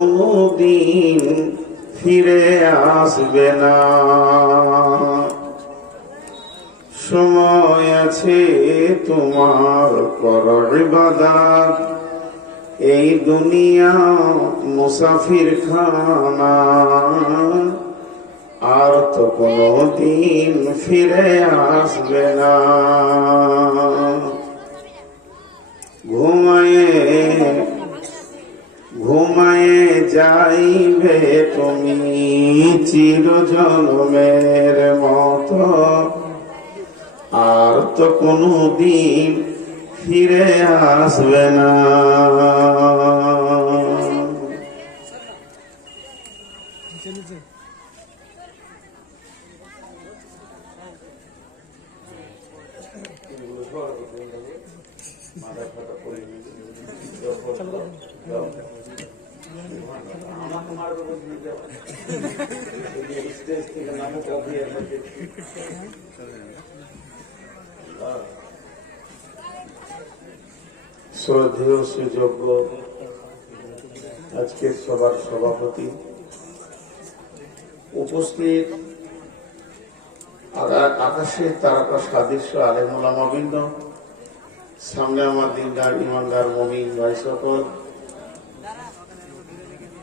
কোনদিন ফিরে আসবে না। সময় আছে তোমার করো ইবাদত, এই দুনিয়া মুসাফির খানা, আর তো কোনদিন ফিরে আসবে না। ঘুমায়ে যাইবে তুমি চিরজন্মের মতো, আর তো কোনদিন ফিরে আসবে না। শ্রদ্ধেয় সুযোগ্য আজকের সবার সভাপতি, উপস্থিত আকাশের তারকা সাদৃশ্য আলেম ওলামাবৃন্দ, সামনে আমার দিনদার ইমানদার মুমিন ভাই সকল,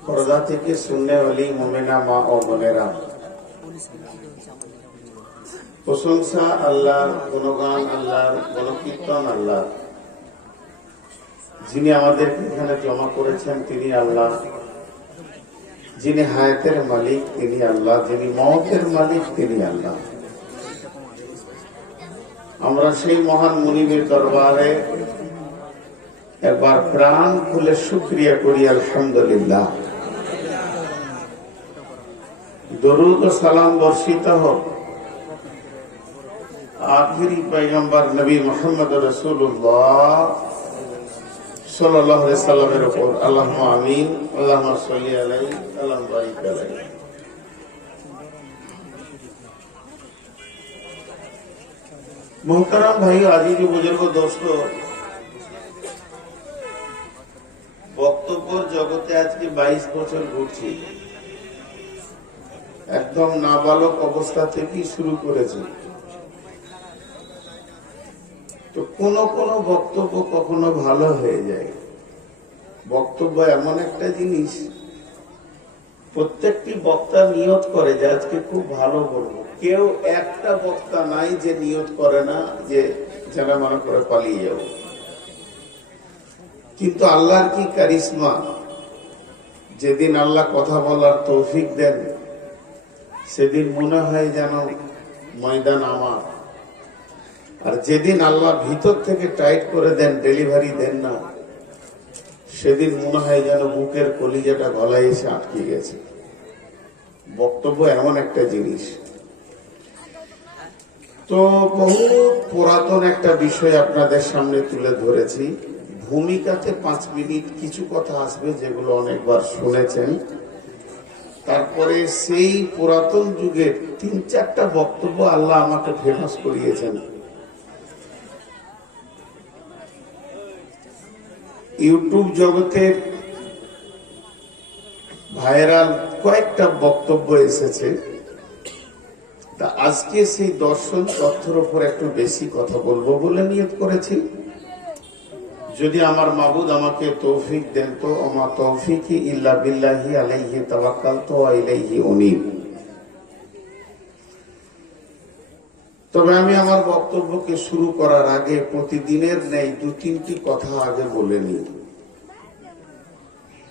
পর্দা থেকে সুন্নে ওয়ালি মুমিনা মা ও বোনেরা, প্রশংসা আল্লাহর, গুণগান আল্লাহর, গণকীর্তন আল্লাহ। যিনি আমাদেরকে এখানে জমা করেছেন তিনি আল্লাহ, যিনি হায়াতের মালিক তিনি আল্লাহ, যিনি মওতের মালিক তিনি আল্লাহ। আমরা সেই মহান মুনিবের দরবারে একবার প্রাণ খুলে শুকরিয়া করি, আলহামদুলিল্লাহ। দরুদ ও সালাম বর্ষিত হোক আখিরি পয়গম্বর নবী মুহাম্মদ রাসূলুল্লাহ সাল্লাল্লাহু আলাইহি সাল্লামের উপর। আল্লাহুম্মা আমিন। আল্লাহুম্মা সাল্লি আলাইহি আল্লাহুম্মা বারিক আলাইহি। মোহতারাম ভাই, আজিজ বুজুর্গ দোস্ত, বক্তব্যের জগতে আজকে 22 বছর ঘুরছি। একদম নাবালক অবস্থা থেকেই শুরু করেছি। তো কোন কোন বক্তব্য কখনো ভালো হয়ে যায়। বক্তব্য এমন একটা জিনিস, প্রত্যেকটি বক্তা নিয়ত করে যে আজকে খুব ভালো বলবো। কেউ একটা বক্তা নাই যে নিয়ত করে না যে যেন মনে করে পালিয়ে যাব। কিন্তু আল্লাহর কি কারিশমা, যেদিন আল্লাহ কথা বলার তৌফিক দেন সেদিন মনে হয় যেন ময়দান আমার, আর যেদিন আল্লাহ ভিতর থেকে টাইট করে দেন, ডেলিভারি দেন না, সেদিন মনে হয় যেন বুকের কলিজাটা গলায় এসে আটকে গেছে। বক্তব্য এমন একটা জিনিস। তো বহু পুরাতন একটা বিষয় আপনাদের সামনে তুলে ধরেছি। ভূমিকাতে 5 মিনিট কিছু কথা আসবে যেগুলো অনেকবার শুনেছেন। তারপরে সেই পুরাতন যুগের 3-4টা বক্তব্য আল্লাহ আমাকে ফেমাস করিয়েছেন। ইউটিউব জগতের ভাইরাল কয়েকটা বক্তব্য এসেছে। তা আজকে সেই দর্শন তথ্যের উপর একটু বেশি কথা বলবো বলে নিয়ত করেছি। যদি আমার মাবুদ আমাকে তৌফিক দেন তো, আমা তৌফিকি ইল্লা বিল্লাহি আলাইহি তাওয়াক্কালতু ওয়া ইলাইহি উনীব। তবে আমি আমার বক্তব্যকে শুরু করার আগে প্রতিদিনের ন্যায় 2-3টি কথা আগে বলে নিই।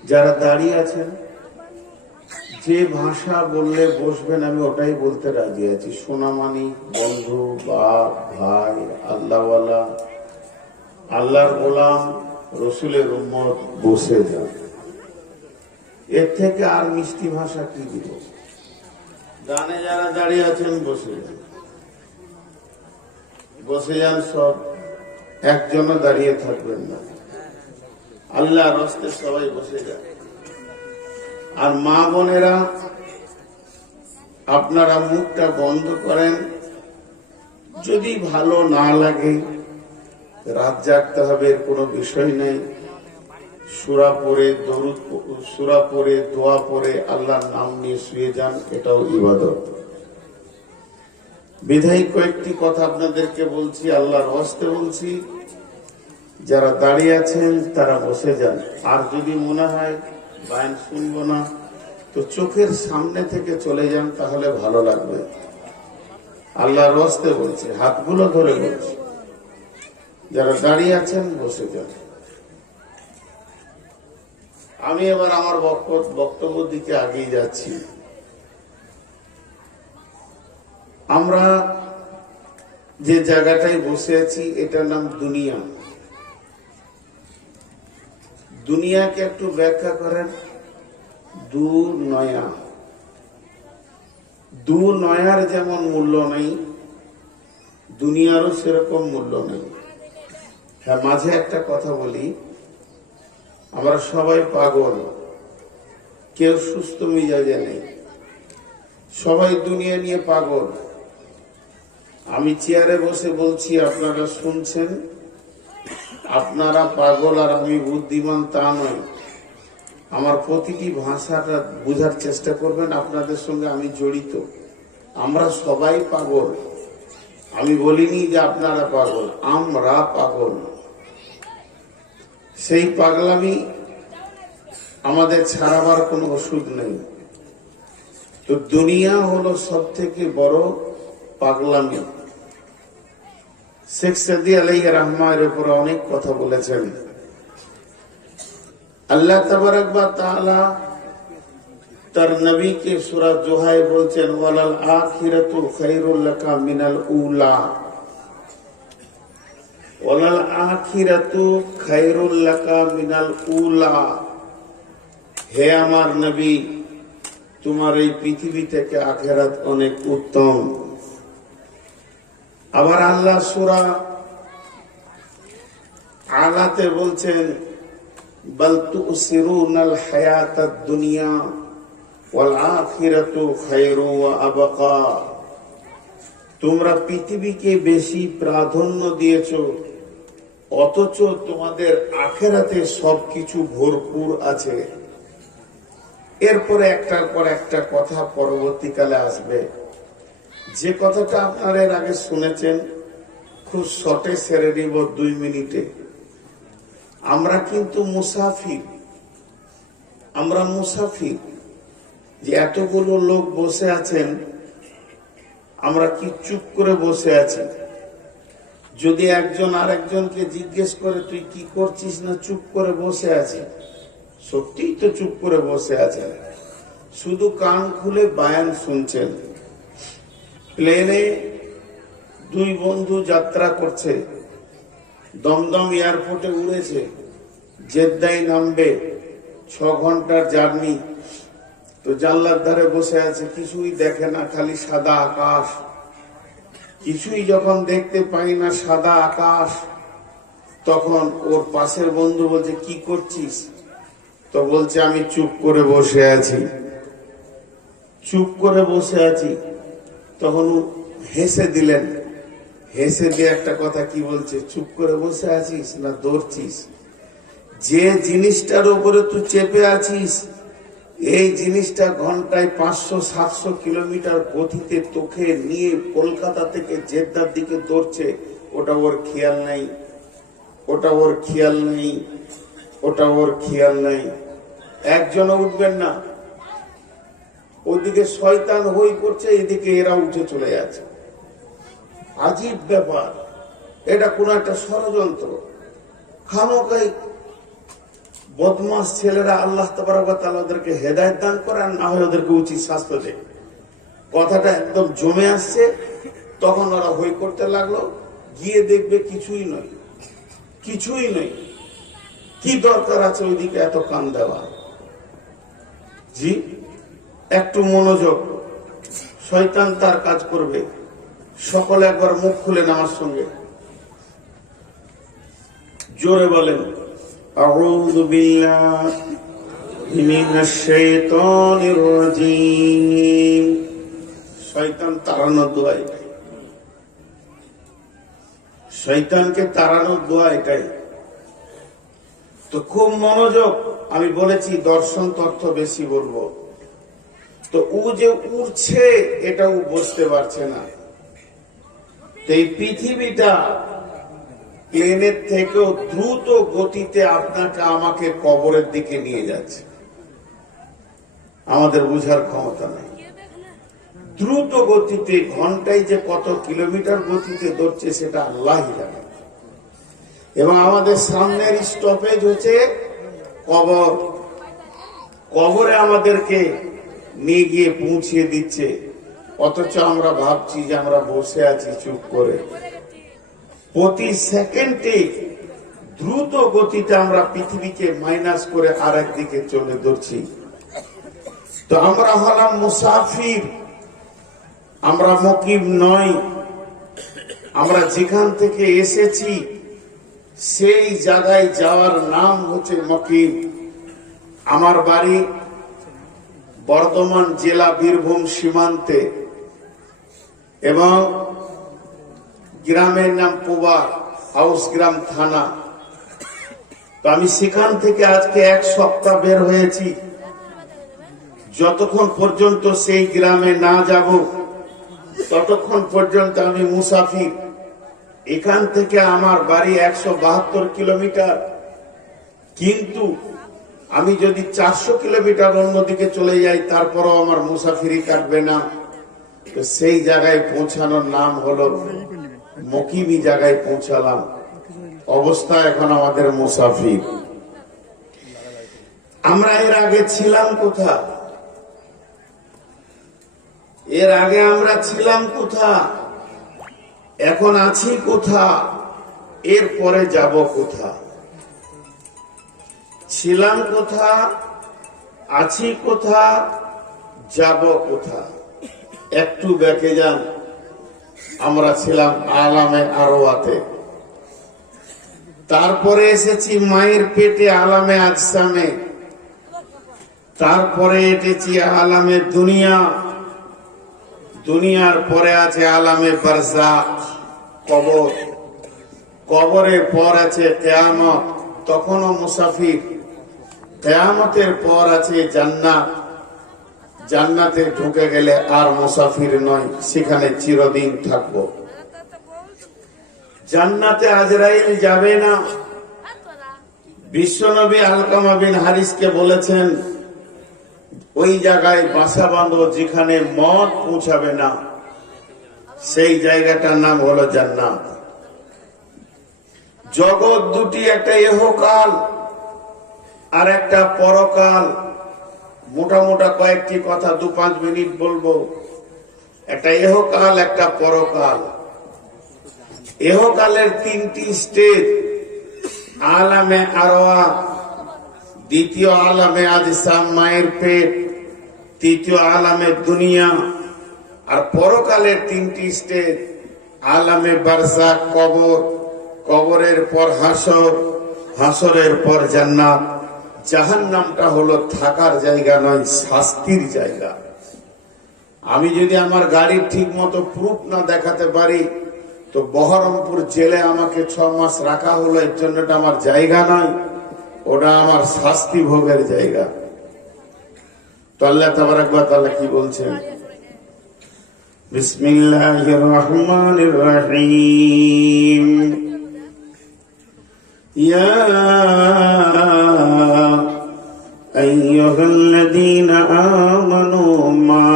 যারা দাঁড়িয়ে আছেন, যে ভাষা বললে বসবেন আমি ওটাই বলতে রাজি আছি। সোনামানি, বন্ধু, বাপ, ভাই, আল্লাহওয়ালা, আল্লাহর গোলাম, রসুলের উম্মত, বসে যান। এর থেকে আর মিষ্টি ভাষা কি দিব? ডানে যারা দাঁড়িয়ে আছেন বসে যান, বসে যান সব, একজনও দাঁড়িয়ে থাকবেন না। আল্লাহর রাস্তে সবাই বসে যান। আর মা বোনেরা, আপনারা মুখটা বন্ধ করেন। যদি ভালো না লাগে রাত জাগতে হবে, এর কোনো বিষয় নেই। সূরা পড়ে দরুদ, সূরা পড়ে দোয়া পড়ে আল্লাহর নাম নিয়ে শুয়ে যান, এটাও ইবাদত। বিধায়ী কয়েকটি কথা আপনাদেরকে বলছি, আল্লাহর ওয়াস্তে বলছি। যারা দাঁড়িয়ে আছেন তারা বসে যান। আর যদি মনে হয় বায়ান শুনবো না, তো চোখের সামনে থেকে চলে যান, তাহলে ভালো লাগবে। আল্লাহর ওয়াস্তে বলছি, হাতগুলো ধরে বলছি, যারা দাঁড়িয়ে আছেন বসে যান। আমি এবার আমার বক্তব্য দিকে আগিয়ে যাচ্ছি। আমরা যে জায়গাটায় বসে আছি এটার নাম দুনিয়া। দুনিয়াকে একটু ব্যাখ্যা করেন। দুনয়া, দুনয়ার যেমন মূল্য নেই, দুনিয়ারও সেরকম মূল্য নেই। হ্যাঁ, মাঝে একটা কথা বলি, আমরা সবাই পাগল, কেউ সুস্থ মিজাজে নেই, সবাই দুনিয়া নিয়ে পাগল। আমি চেয়ারে বসে বলছি, আপনারা শুনছেন। আপনারা পাগল আর আমি বুদ্ধিমান তা নয়। আমার প্রতিটি ভাষাটা বোঝার চেষ্টা করবেন, আপনাদের সঙ্গে আমি জড়িত। আমরা সবাই পাগল। আমি বলিনি যে আপনারা পাগল, আমরা পাগল। সেই পাগলামি আমাদের ছাড়াবার কোনো ওষুধ নেই। তো দুনিয়া হলো সব থেকে বড় পাগলামি। শেখ সাদি আলাইহির রহমানের উপর অনেক কথা বলেছেন। আল্লাহ তাবারক ওয়া তাআলা তার নবীকে সূরা জোহায় বলছেন, ওয়ালাল আখিরাতু খায়রুল লাকা মিনাল উলা। ওয়ালাল আখিরাতু খায়রুল লাকা মিনাল উলা। হে আমার নবী, তোমার এই পৃথিবী থেকে আখিরাত অনেক উত্তম। আবার আল্লাহ সূরা আলাতে বলছেন, বাল তুসিরুনাল হায়াতাদ দুনিয়া ওয়াল আখিরাতু খায়রু ওয়া আবকা। তোমরা পৃথিবীকে বেশি প্রাধান্য দিয়েছো, অথচ তোমাদের আখিরাতে সবকিছু ভরপুর আছে। এরপরে একটার পর একটা কথা পরবর্তীকালে আসবে। যে কথাটা আপনারা এর আগে শুনেছেন, খুব শর্টে সেরে নিব 2 মিনিটে। আমরা কিন্তু মুসাফির, আমরা মুসাফির। যে এতগুলো লোক বসে আছেন, আমরা কি চুপ করে বসে আছি? যদি একজন আরেকজনকে জিজ্ঞেস করে তুই কি করছিস, না চুপ করে বসে আছি, সত্যিই তো চুপ করে বসে আছেন, শুধু কান খুলে বায়ান শুনছেন। প্লেনে 2 বন্ধু যাত্রা করছে, দমদম এয়ারপোর্টে উড়েছে, জেদ্দায় নামবে, 6 ঘন্টার জার্নি। তো জানলার ধারে বসে আছে, কিছুই দেখে না, খালি সাদা আকাশ। কিছুই যখন দেখতে পাই না, সাদা আকাশ, তখন ওর পাশের বন্ধু বলছে কি করছিস? তো বলছে আমি চুপ করে বসে আছি, চুপ করে বসে আছি। তখন হেসে দিলেন, হেসে দিয়ে একটা কথা কি বলছে, চুপ করে বসে আছিস না দৌড়ছিস? যে জিনিসটার উপরে তুই চেপে আছিস, এই জিনিসটা ঘন্টায় 500-700 কিলোমিটার গতিতে তোকে নিয়ে কলকাতা থেকে জেদ্দার দিকে দৌড়ছে, ওটা ওর খেয়াল নেই, ওটা ওর খেয়াল নেই, ওটা ওর খেয়াল নেই। একজনও উঠবেন না, ওদিকে শয়তান হই করছে, এদিকে এরা উঠে চলে যাচ্ছে। আজীব ব্যাপার, এটা কোন একটা ষড়যন্ত্র। খামোকাই বদমাস ছেলেরা আল্লাহ তাবারক ওয়া তাআলা ওদেরকে হেদায়েত দান করেন, না হয় ওদেরকে উচিত শাস্তি দেয়। কথাটা একদম জমে আসছে, তখন ওরা হই করতে লাগলো। গিয়ে দেখবে কিছুই নয়, কিছুই নয়। কি দরকার আছে ওইদিকে এত কান দেওয়া? জি, একটু মনোযোগ, শয়তান তার কাজ করবে। সকলে একবার মুখ খুলে নামার সঙ্গে জোরে বলেন, আউযু বিল্লাহি মিনাশ শাইতানির রাজীম। শয়তান তাড়ানোর দোয়া এটাই, শয়তানকে তাড়ানোর দোয়া এটাই। তো খুব মনোযোগ, আমি বলেছি দর্শন তত্ত্ব বেশি বলবো। তো ও যে উড়ছে এটা ও বুঝতে পারছে না। তো এই পৃথিবীটা প্লেনের থেকেও দ্রুত গতিতে আপনাকে আমাকে কবরের দিকে নিয়ে যাচ্ছে, আমাদের বুঝার ক্ষমতা নেই। দ্রুত গতিতে ঘন্টায় যে কত কিলোমিটার গতিতে দৌড়ছে সেটা আল্লাহই জানে। এবং আমাদের সামনের স্টপেজ হচ্ছে কবর। কবরে আমাদেরকে নিয়ে গিয়ে পৌঁছিয়ে দিচ্ছে, অথচ আমরা ভাবছি যে আমরা বসে আছি চুপ করে। প্রতি সেকেন্ডে দ্রুত গতিতে আমরা পৃথিবীকে মাইনাস করে আর একদিকে চলে দৌড়ছি। তো আমরা হলাম মুসাফির, আমরা মুকিম নই। আমরা যেখান থেকে এসেছি সেই জায়গায় যাওয়ার নাম হচ্ছে মুকিম। আমার বাড়ি বর্ধমান জেলা বীরভূম সীমান্তে, এবং গ্রামের নাম পুবা, হাউস গ্রাম থানা। তো আমি সেখান থেকে আজকে 1 সপ্তাহ বের হয়েছি। যতক্ষণ পর্যন্ত সেই গ্রামে না যাব ততক্ষণ পর্যন্ত আমি মুসাফির। এখান থেকে আমার বাড়ি 172 কিলোমিটার, কিন্তু আমি যদি 400 কিলোমিটার অন্যদিকে চলে যাই তারপরও আমার মুসাফিরি কাটবে না। তো সেই জায়গায় পৌঁছানোর নাম হলো মুকিমি, জায়গায় পৌঁছালাম। অবস্থা এখন আমাদের মুসাফির। আমরা এর আগে ছিলাম কোথা? এর আগে আমরা ছিলাম কোথা? এখন আছি কোথা? এরপরে যাব কোথা? ছিলাম কোথা, আছি কোথা, যাব কোথা? একটু ব্যাকে যান। আমরা ছিলাম আলামে আরওয়াতে, তারপরে এসেছি মায়ের পেটে আলামে আজসামে, তারপরে এসেছি আলামে দুনিয়া, দুনিয়ার পরে আছে আলামে বারজাখ, কবর, কবরের পর আছে কিয়ামত, তখনও মুসাফির। কিয়ামতের পর আছে জান্নাত, জান্নাতে ঢুকে গেলে আর মুসাফির নয়, সেখানে চিরদিন থাকবো। জান্নাতে আজরাইল যাবে না। বিশ্বনবী আলকামা বিন হারিসকে বলেছেন ওই জায়গায় বাসা বাঁধো যেখানে মত পৌঁছাবে না, সেই জায়গাটার নাম হলো জান্নাত। জগৎ দুটি, একটা ইহকাল আর একটা পরকাল। মোটা মোটা কয়েকটি কথা 2-5 মিনিট বলবো। একটা ইহকাল, একটা পরকাল। ইহকালের 3টি স্টেজ: আলামে আরওয়া, দ্বিতীয় আলামে আজসাম মায়ের পেট, তৃতীয় আলামে দুনিয়া। আর পরকালের 3টি স্টেজ: আলামে বারজাখ কবর, কবরের পর হাসর, হাসরের পর জান্নাত। জাহান্নামটা হলো থাকার জায়গা নয়, শাস্তির জায়গা। আমি যদি আমার গাড়ির ঠিক মতো প্রুফ না দেখাতে পারি তো বহরমপুর জেলে আমাকে 6 মাস রাখা হলো, এর জন্য আমার জায়গা নয়, ওটা আমার শাস্তি ভোগের জায়গা। তো আল্লাহ তাবারক ওয়া তাআলা কি বলছেন? বিসমিল্লাহির রহমানির রহিম। ইয়া আইয়ুহাল্লাযীনা আমানু মা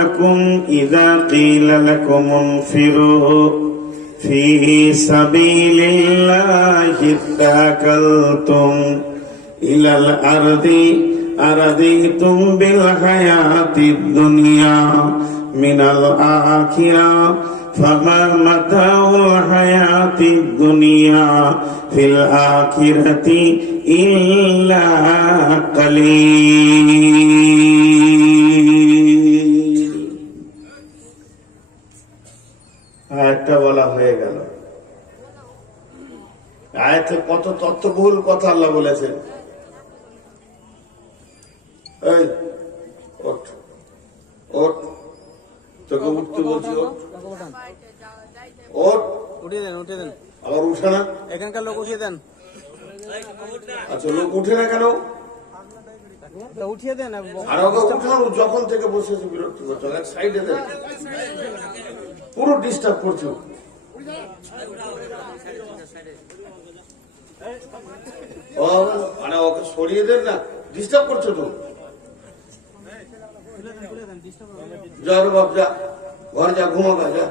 লাকুম ইযা ক্বিলা লাকুম ইনফিরু ফি সাবিলিল্লাহি তাকালতুম ইলাল আরদি আরাদিতুম বিল হায়াতিদ দুনিয়া মিনাল আখিরা ফামা মাতাউল হায়াতিদ দুনিয়া ফিল আখিরাতি ইল্লা কালিল। আয়াতটা বলা হয়ে গেল। আয়াতে কত তথ্যবহুল কথা আল্লাহ বলেছেন। এই ওঠ ওঠ, তোকে উঠতে বলছি, ওঠ। উঠিয়ে দেন, উঠিয়ে দেন। আবার উঠে না? এখানকার লোক উঠিয়ে দেন। আচ্ছা, লোক উঠে না কেন? উঠিয়ে দেন। আর ওকে উঠানো, যখন থেকে বসেছে বিরক্ত করছো, এক সাইডে দেন, পুরো ডিস্টার্ব করছো। মানে ওকে সরিয়ে দেন না, ডিস্টার্ব করছো তো। যা রে বাপ, যা ঘর, যা ঘুমাবা, যা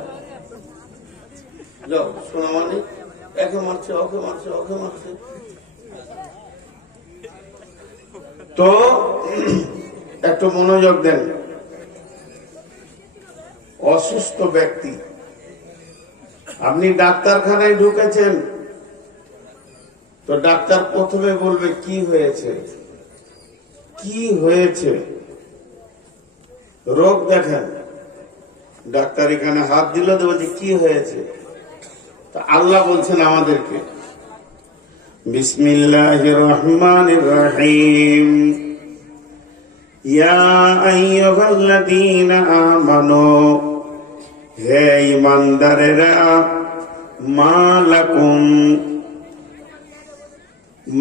যাও। শোনা মানে একে মারছে, ওকে মারছে, ওকে মারছে। তো একটু মনোযোগ দেন। অসুস্থ ব্যক্তি, আপনি ডাক্তারখানায় ঢুকেছেন, তো ডাক্তার প্রথমে বলবে কি হয়েছে, কি হয়েছে, রোগ দেখেন। ডাক্তার এখানে হাত দিল, তো বলছে কি হয়েছে। তা আল্লাহ বলছেন আমাদেরকে, বিসমিল্লাহির রহমানির রহিম, ইয়া আইয়ুহাল্লাযীনা আমানু, হে ঈমানদারেরা, মালাকুম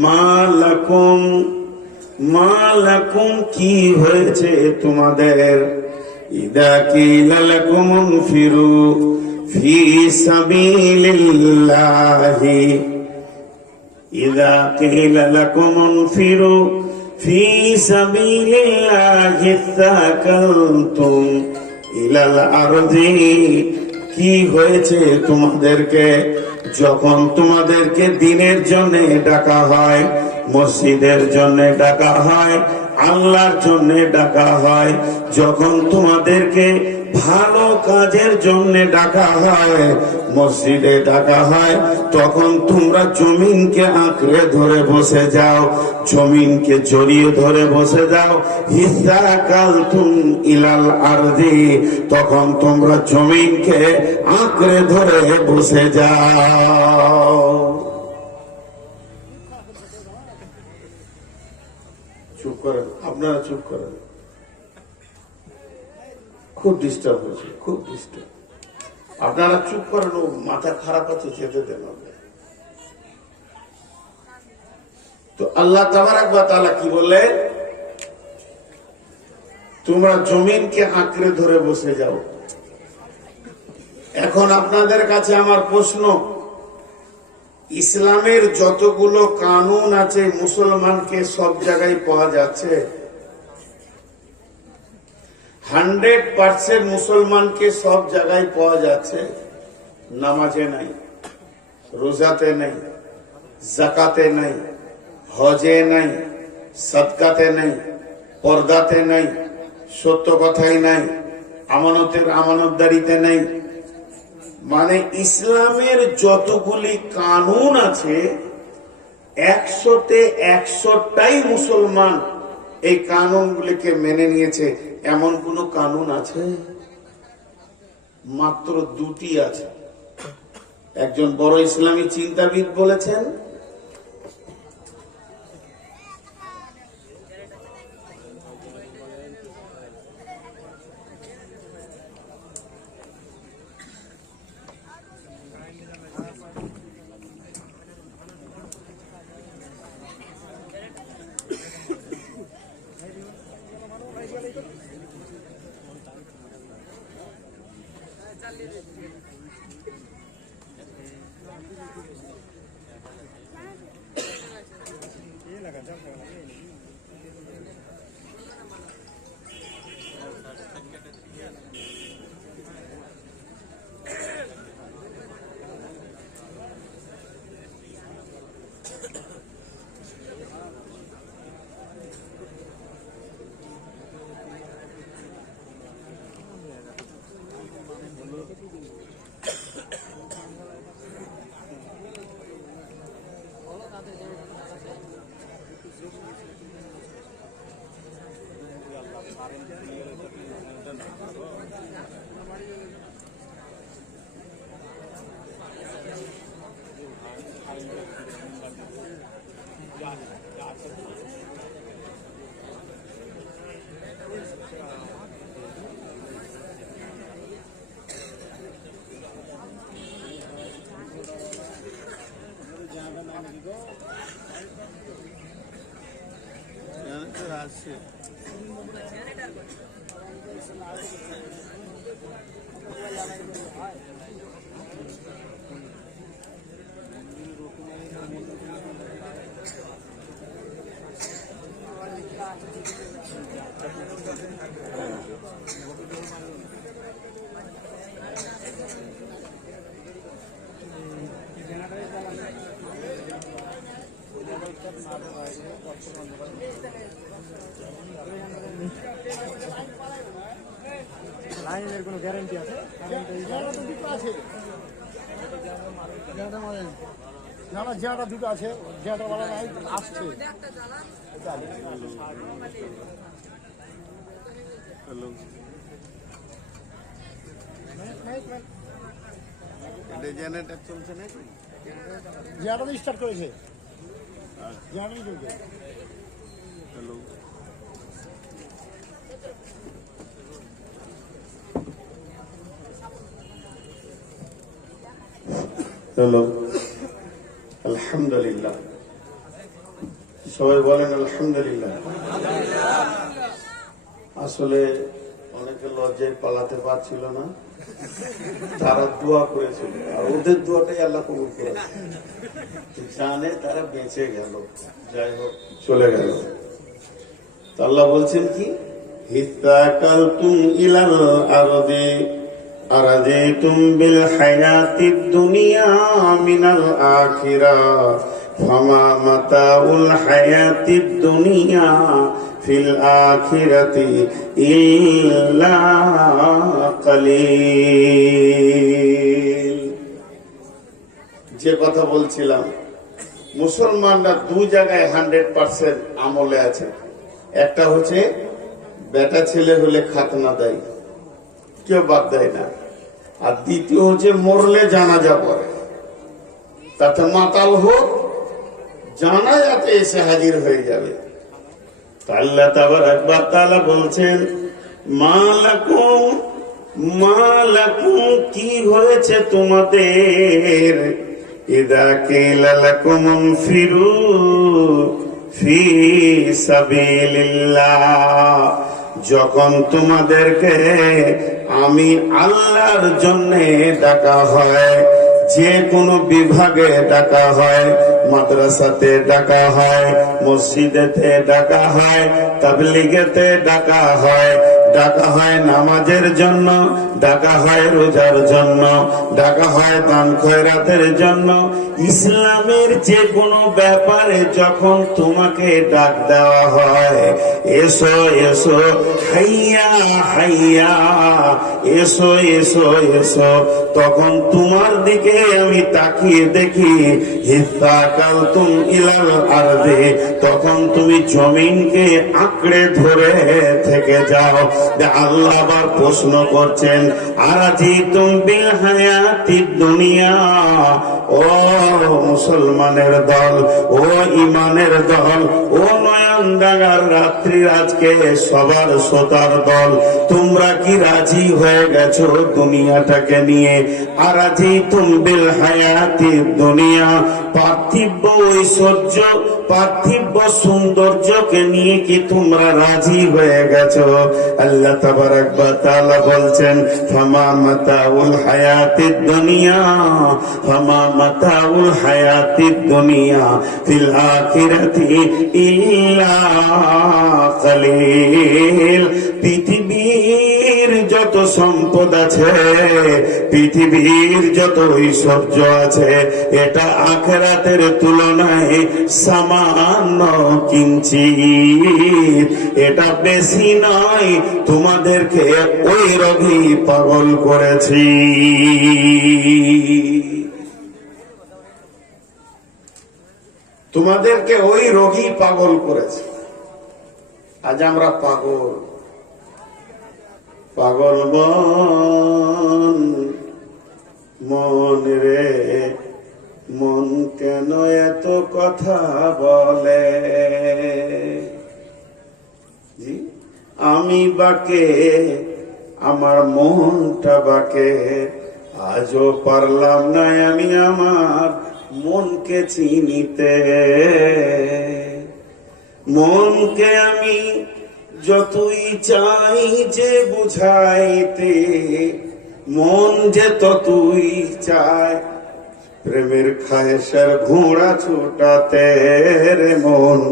মালাকুম মালাকুম, কি হয়েছে তোমাদের, ইদা কিলা লাকুম ইনফিরু ফি সাবিলিল্লাহি, ইদা কিলা লাকুম ইনফিরু ফি সাবিলিল্লাহি সাকালতুম ইলাল আরদি, কি হয়েছে তোমাদেরকে যখন তোমাদেরকে দিনের জন্য ডাকা হয়, মসজিদের জন্য ডাকা হয়, আল্লাহর জন্য ডাকা হয়, যখন তোমাদেরকে ভালো কাজের জন্য ডাকা হয়, মসজিদে ডাকা হয়, তখন তোমরা জমিনকে আঁকড়ে ধরে বসে যাও, জমিনকে জড়িয়ে ধরে বসে যাও। হিসাকালতুম ইলাল আরদি, তখন তোমরা জমিনকে আঁকড়ে ধরে বসে যাও। চুপ করেন, আপনারা চুপ করেন, খুব ডিস্টার্ব হয়েছে, খুব ডিস্টার্ব। আপনারা চুপ করেন, ও মাথা খারাপ আছে, যেতে দেন ওকে। তো আল্লাহ তাবারাক ওয়া তাআলা কি বললে, তোমরা জমিনকে আঁকড়ে ধরে বসে যাও। এখন আপনাদের কাছে আমার প্রশ্ন, ইসলামের যতগুলো কানুন আছে মুসলমানকে সব জায়গায় পাওয়া যাচ্ছে? 100% মুসলমানকে সব জায়গায় পাওয়া যাচ্ছে? নামাজে নাই, রোজাতে নাই, জাকাতে নাই, হজে নাই, সদকাতে নাই, পর্দাতে নাই, সত্য কথাই নাই, আমানতের আমানতদারিতে নাই। মানে ইসলামের যতগুলি কানুন আছে 100-তে 100টাই মুসলমান এই কানুনগুলিকে মেনে নিয়েছে। এমন কোন কানুন আছে? মাত্র 2টি আছে। একজন বড় ইসলামী চিন্তাবিদ বলেছেন, লাইনের কোনো গ্যারান্টি আছে? না না যেটা দুটো আছে যেটা বলা নাই আসছে জেনারেটর চলছে নাকি? যেটা স্টার্ট করেছে যেটাই চলছে। হ্যালো, হ্যালো, আলহামদুলিল্লাহ। সবাই বলেন আলহামদুলিল্লাহ। আসলে অনেকে লজ্জায় পালাতে পারছিল না, তারা দোয়া করেছিল, আর ওদের দোয়াটাই আল্লাহ কবুল করেছে। জানে তারা বেঁচে গেল, যাই হোক চলে গেল। তো আল্লাহ বলছেন কি, হিত্তাকালতুম ইলাল আরদি আরাজিতুম বিল হায়াতিদ দুনিয়া মিনাল আখিরাহ ফামা মাতাউল হায়াতিদ দুনিয়া ফিল আখিরাতি ইল্লা কালিল। যে কথা বলছিলাম, মুসলমানরা দু জায়গায় 100% আমলে আছে। একটা হচ্ছে বেটা ছেলে হলে খাতনা দেয়, কেউ বাদ দেয় না। আর দ্বিতীয় হচ্ছে মরলে জানাজা পড়ে, তাতে মাতাল হোক জানাজাতে এসে হাজির হয়ে যাবে। আল্লাহ তাবারাক ওয়া তাআলা বলছেন, মালাকুম কি হয়েছে তোমাদের, ইযা কিলা লাকুম ইনফিরু ফি সাবিলিল্লাহ, যখন তোমাদেরকে আমি আল্লাহর জন্য ডাকা হয়, যে কোনো বিভাগে ডাকা হয়, মাদ্রাসাতে ডাকা হয়, মসজিদেতে ডাকা হয়, তাবলীগেতে ডাকা হয়, ডাকা হয় নামাজের জন্য, ডাকা হয় রোজার জন্য, ডাকা হয় দান খয়রাতের জন্য, ইসলামের যে কোনো ব্যাপারে যখন তোমাকে ডাক দেওয়া হয়, এসো এসো হাইয়া হাইয়া, এসো এসো এসো, তখন তোমার দিকে আমি তাকিয়ে দেখি, হিত্তাকালতুম ইলাল আরদি, তখন তুমি জমিনকে আঁকড়ে ধরে থেকে যাও। আল্লাহ আবার প্রশ্ন করছেন, আরাজিতুম বিল হায়াতিদ দুনিয়া, ও মুসলমানের দল, ও ইমানের দল, ও নয়নদাঙ্গার রাত্রির আজকে সবার শ্রোতার দল, তোমরা কি রাজি হয়ে গেছো দুনিয়াটাকে নিয়ে? আরাজিতুম বিল হায়াতিদ দুনিয়া, পার্থিব ঐশ্বর্য, পার্থিব সৌন্দর্যকে নিয়ে কি তোমরা রাজি হয়ে গেছো? আল্লাহ তাবারাক ওয়া তাআলা বলছেন, ফামা মাতাউল হায়াতিদ দুনিয়া, ফামা মাতাউল হায়াতিদ দুনিয়া ফিল আখিরাতি ইল্লা কালিল। পৃথিবীর যত সম্পদ আছে, পৃথিবীর যত ঐশ্বর্য আছে, এটা আখিরাতের তুলনায় সামান্য কিঞ্চিত, এটা বেশি নয়। তোমাদেরকে ওই রোগী পাগল করেছি। তোমাদেরকে ওই রোগী পাগল করেছে। আজ আমরা পাগল, পাগল মন, মন রে মন কেন এত কথা বলে, জি আমি বাকে, আমার মনটা বাকে, আজও পারলাম না আমি আমার মনকে চিনিতে। মনকে আমি যতই চাই যে বুঝাইতে, মন যে ততই চায় প্রেমের খায়েশের ঘোড়া ছোটাতে রে মন।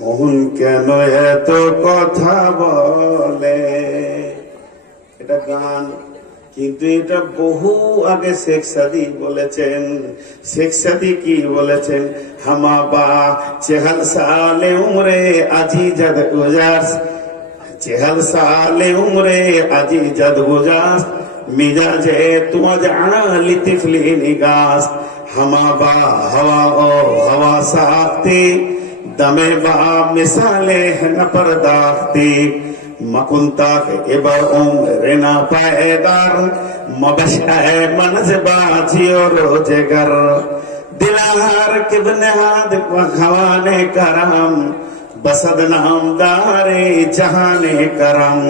মন কেন এত কথা বলে? এটা গান, কিন্তু এটা বহু আগে শেখ সাদি বলেছেন। শেখ সাদি কি বলেছেন? হামা বা চেহাল সালে উমরে আজি জদ গুজাস, চেহাল সালে উমরে আজি জদ গুজাস, মিজাজে তুজ আলি তিফলি নিগাস। হামা বা হওয়া ও হওয়া সাখতি, দমে বা মিসালে ন পরদাখতি। মকুন্তা এবার উমরে না পায়দার, মবশায় মনজবাজি ও রোজগার। দিলার কিবনে হাদ খাওয়ানে করম, বসদ নাম দারে জাহানে করম।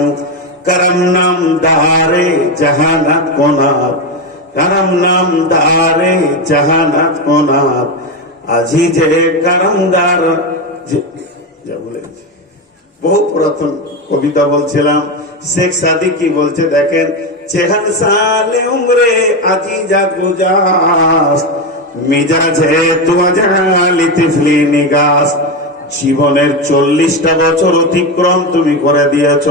করম নাম দারে জাহানাত কোনাত, করম নাম দারে জাহানাত কোনাত। আজি যে করমদার যা বলে বহু পুরাতন কবিতা বলছিলাম। শেখ সাদি কি বলছে দেখেন, চেহাল সালে উমরে আজি যা গুজাস, মিজাজে তুজালি তিফলি নিগাস। জীবনের 40টা বছর অতিক্রম তুমি করে দিয়েছ।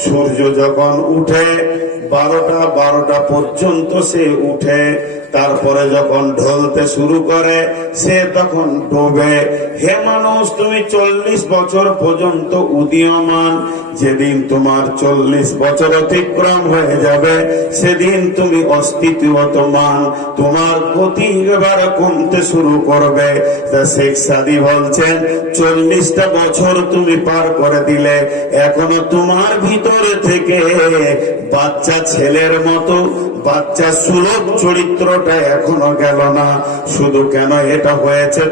সূর্য যখন উঠে 12টা পর্যন্ত সে উঠে, তারপরে যখন ঢলতে শুরু করে সে তখন ডোবে। হে মানুষ, তুমি 40 বছর পর্যন্ত উদীয়মান। যেদিন তোমার 40 বছর অতিক্রম হয়ে যাবে সেদিন তুমি অস্তিত্বমান, তোমার গতি এবার কমতে শুরু করবে। শেখ সাদি বলছেন 40টা বছর তুমি পার করে দিলে, এখনো তোমার ভিতরে থেকে বাচ্চা ছেলের মতো বাচ্চা সুলভ চরিত্রটা এখনো গেল না। শুধু কেন এটা হয়েছে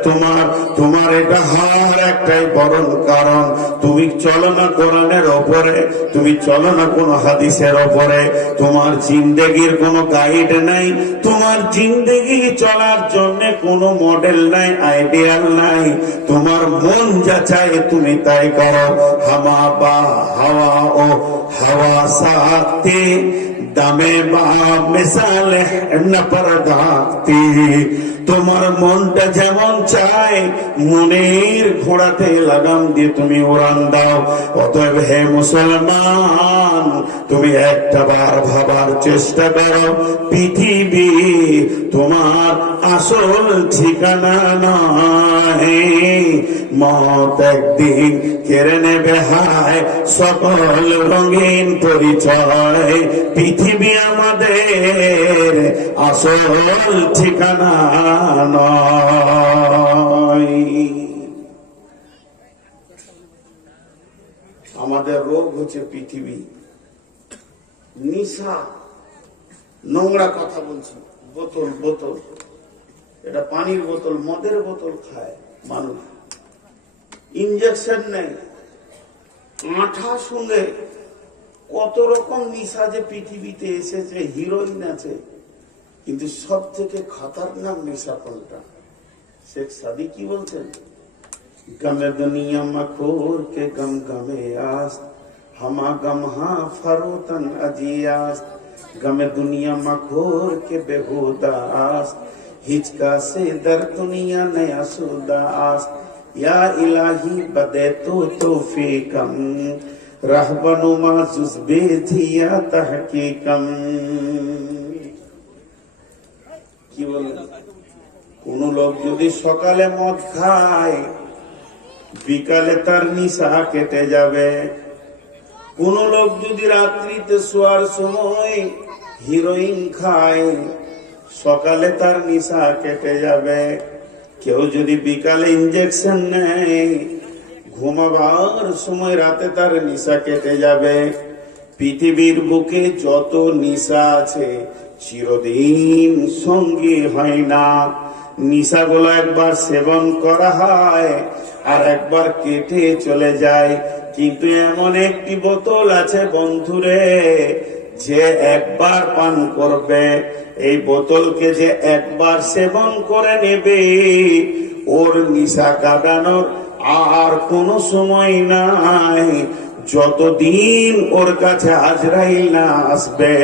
তোমার এটা হওয়ার একটাই বরং কারণ, তুমি চলো না কোরআনের ওপরে, তুমি চলো না কোন হাদিসের ওপরে। তোমার জিন্দেগির কোনো গাইড নাই, তোমার জিন্দেগি চলার জন্য কোনো মডেল নাই, আইডিয়াল নাই। তোমার মন যা চায় তুমি তাই করো। হামা বা হাওয়া ও হাওয়া সাথে, দামে বা মিসালে ন পরদাখতি। তোমার মনটা যেমন চায় মনের ঘোড়াতে লাগাম দিয়ে তুমি উড়ান দাও। অতএব হে মুসলমান, তুমি একটা বার ভাবার চেষ্টা করো, পৃথিবী তোমার আসল ঠিকানা নয়। মত একদিন কেড়ে নেবে হায় সকল রঙিন পরিচয়। পৃথিবী আমাদের আসল ঠিকানা নয়। আমাদের রোগ হচ্ছে পৃথিবী, নিশা, নোংরা কথা বলছি, বোতল, এটা পানির বোতল, মদের বোতল খায় মানুষ, ইনজেকশন নেই, আঠা সঙ্গে কত রকম নিশা যে পৃথিবীতে এসেছে, হিরোইন আছে, কিন্তু সব থেকে খতরনাক নেশা কোনটা? শেখ সাদি কি বলছেন? গমে দুনিয়া মখোর কে গম গমে আস্ত, হামা গম হা ফরোতন আজিয়াস্ত। গমে দুনিয়া মখোর কে বেহুদা আস্ত, হিচকা সে দর দুনিয়া নয়া সুদা আস্ত। या इलाही बदे तो तौफीकम, रहबनुमा जुज़बे थिया तहकीकम। কি বলেন? কোন লোক যদি সকালে মদ খায় বিকালে তার নিশা কেটে যাবে। কোন লোক যদি রাত্রিতে শোয়ার সময় হিরোইন খায় সকালে তার নিশা কেটে যাবে। কেউ যদি বিকালে ইনজেকশন নেয় ঘুমাবার সময় রাতে তার নিশা কেটে যাবে। পৃথিবীর বুকে যত নিশা আছে চিরদিন সঙ্গী হয় না। নিশাগুলো একবার সেবন করা হয় আর একবার কেটে চলে যায়। কিন্তু এমন একটি বোতল আছে বন্ধুরে, যে একবার পান করবে, এই বোতলকে যে একবার সেবন করে নেবে, ওর নিশা কাটানোর আর কোনো সময় নাই। যতদিন ওর কাছে আজরাইল না আসবে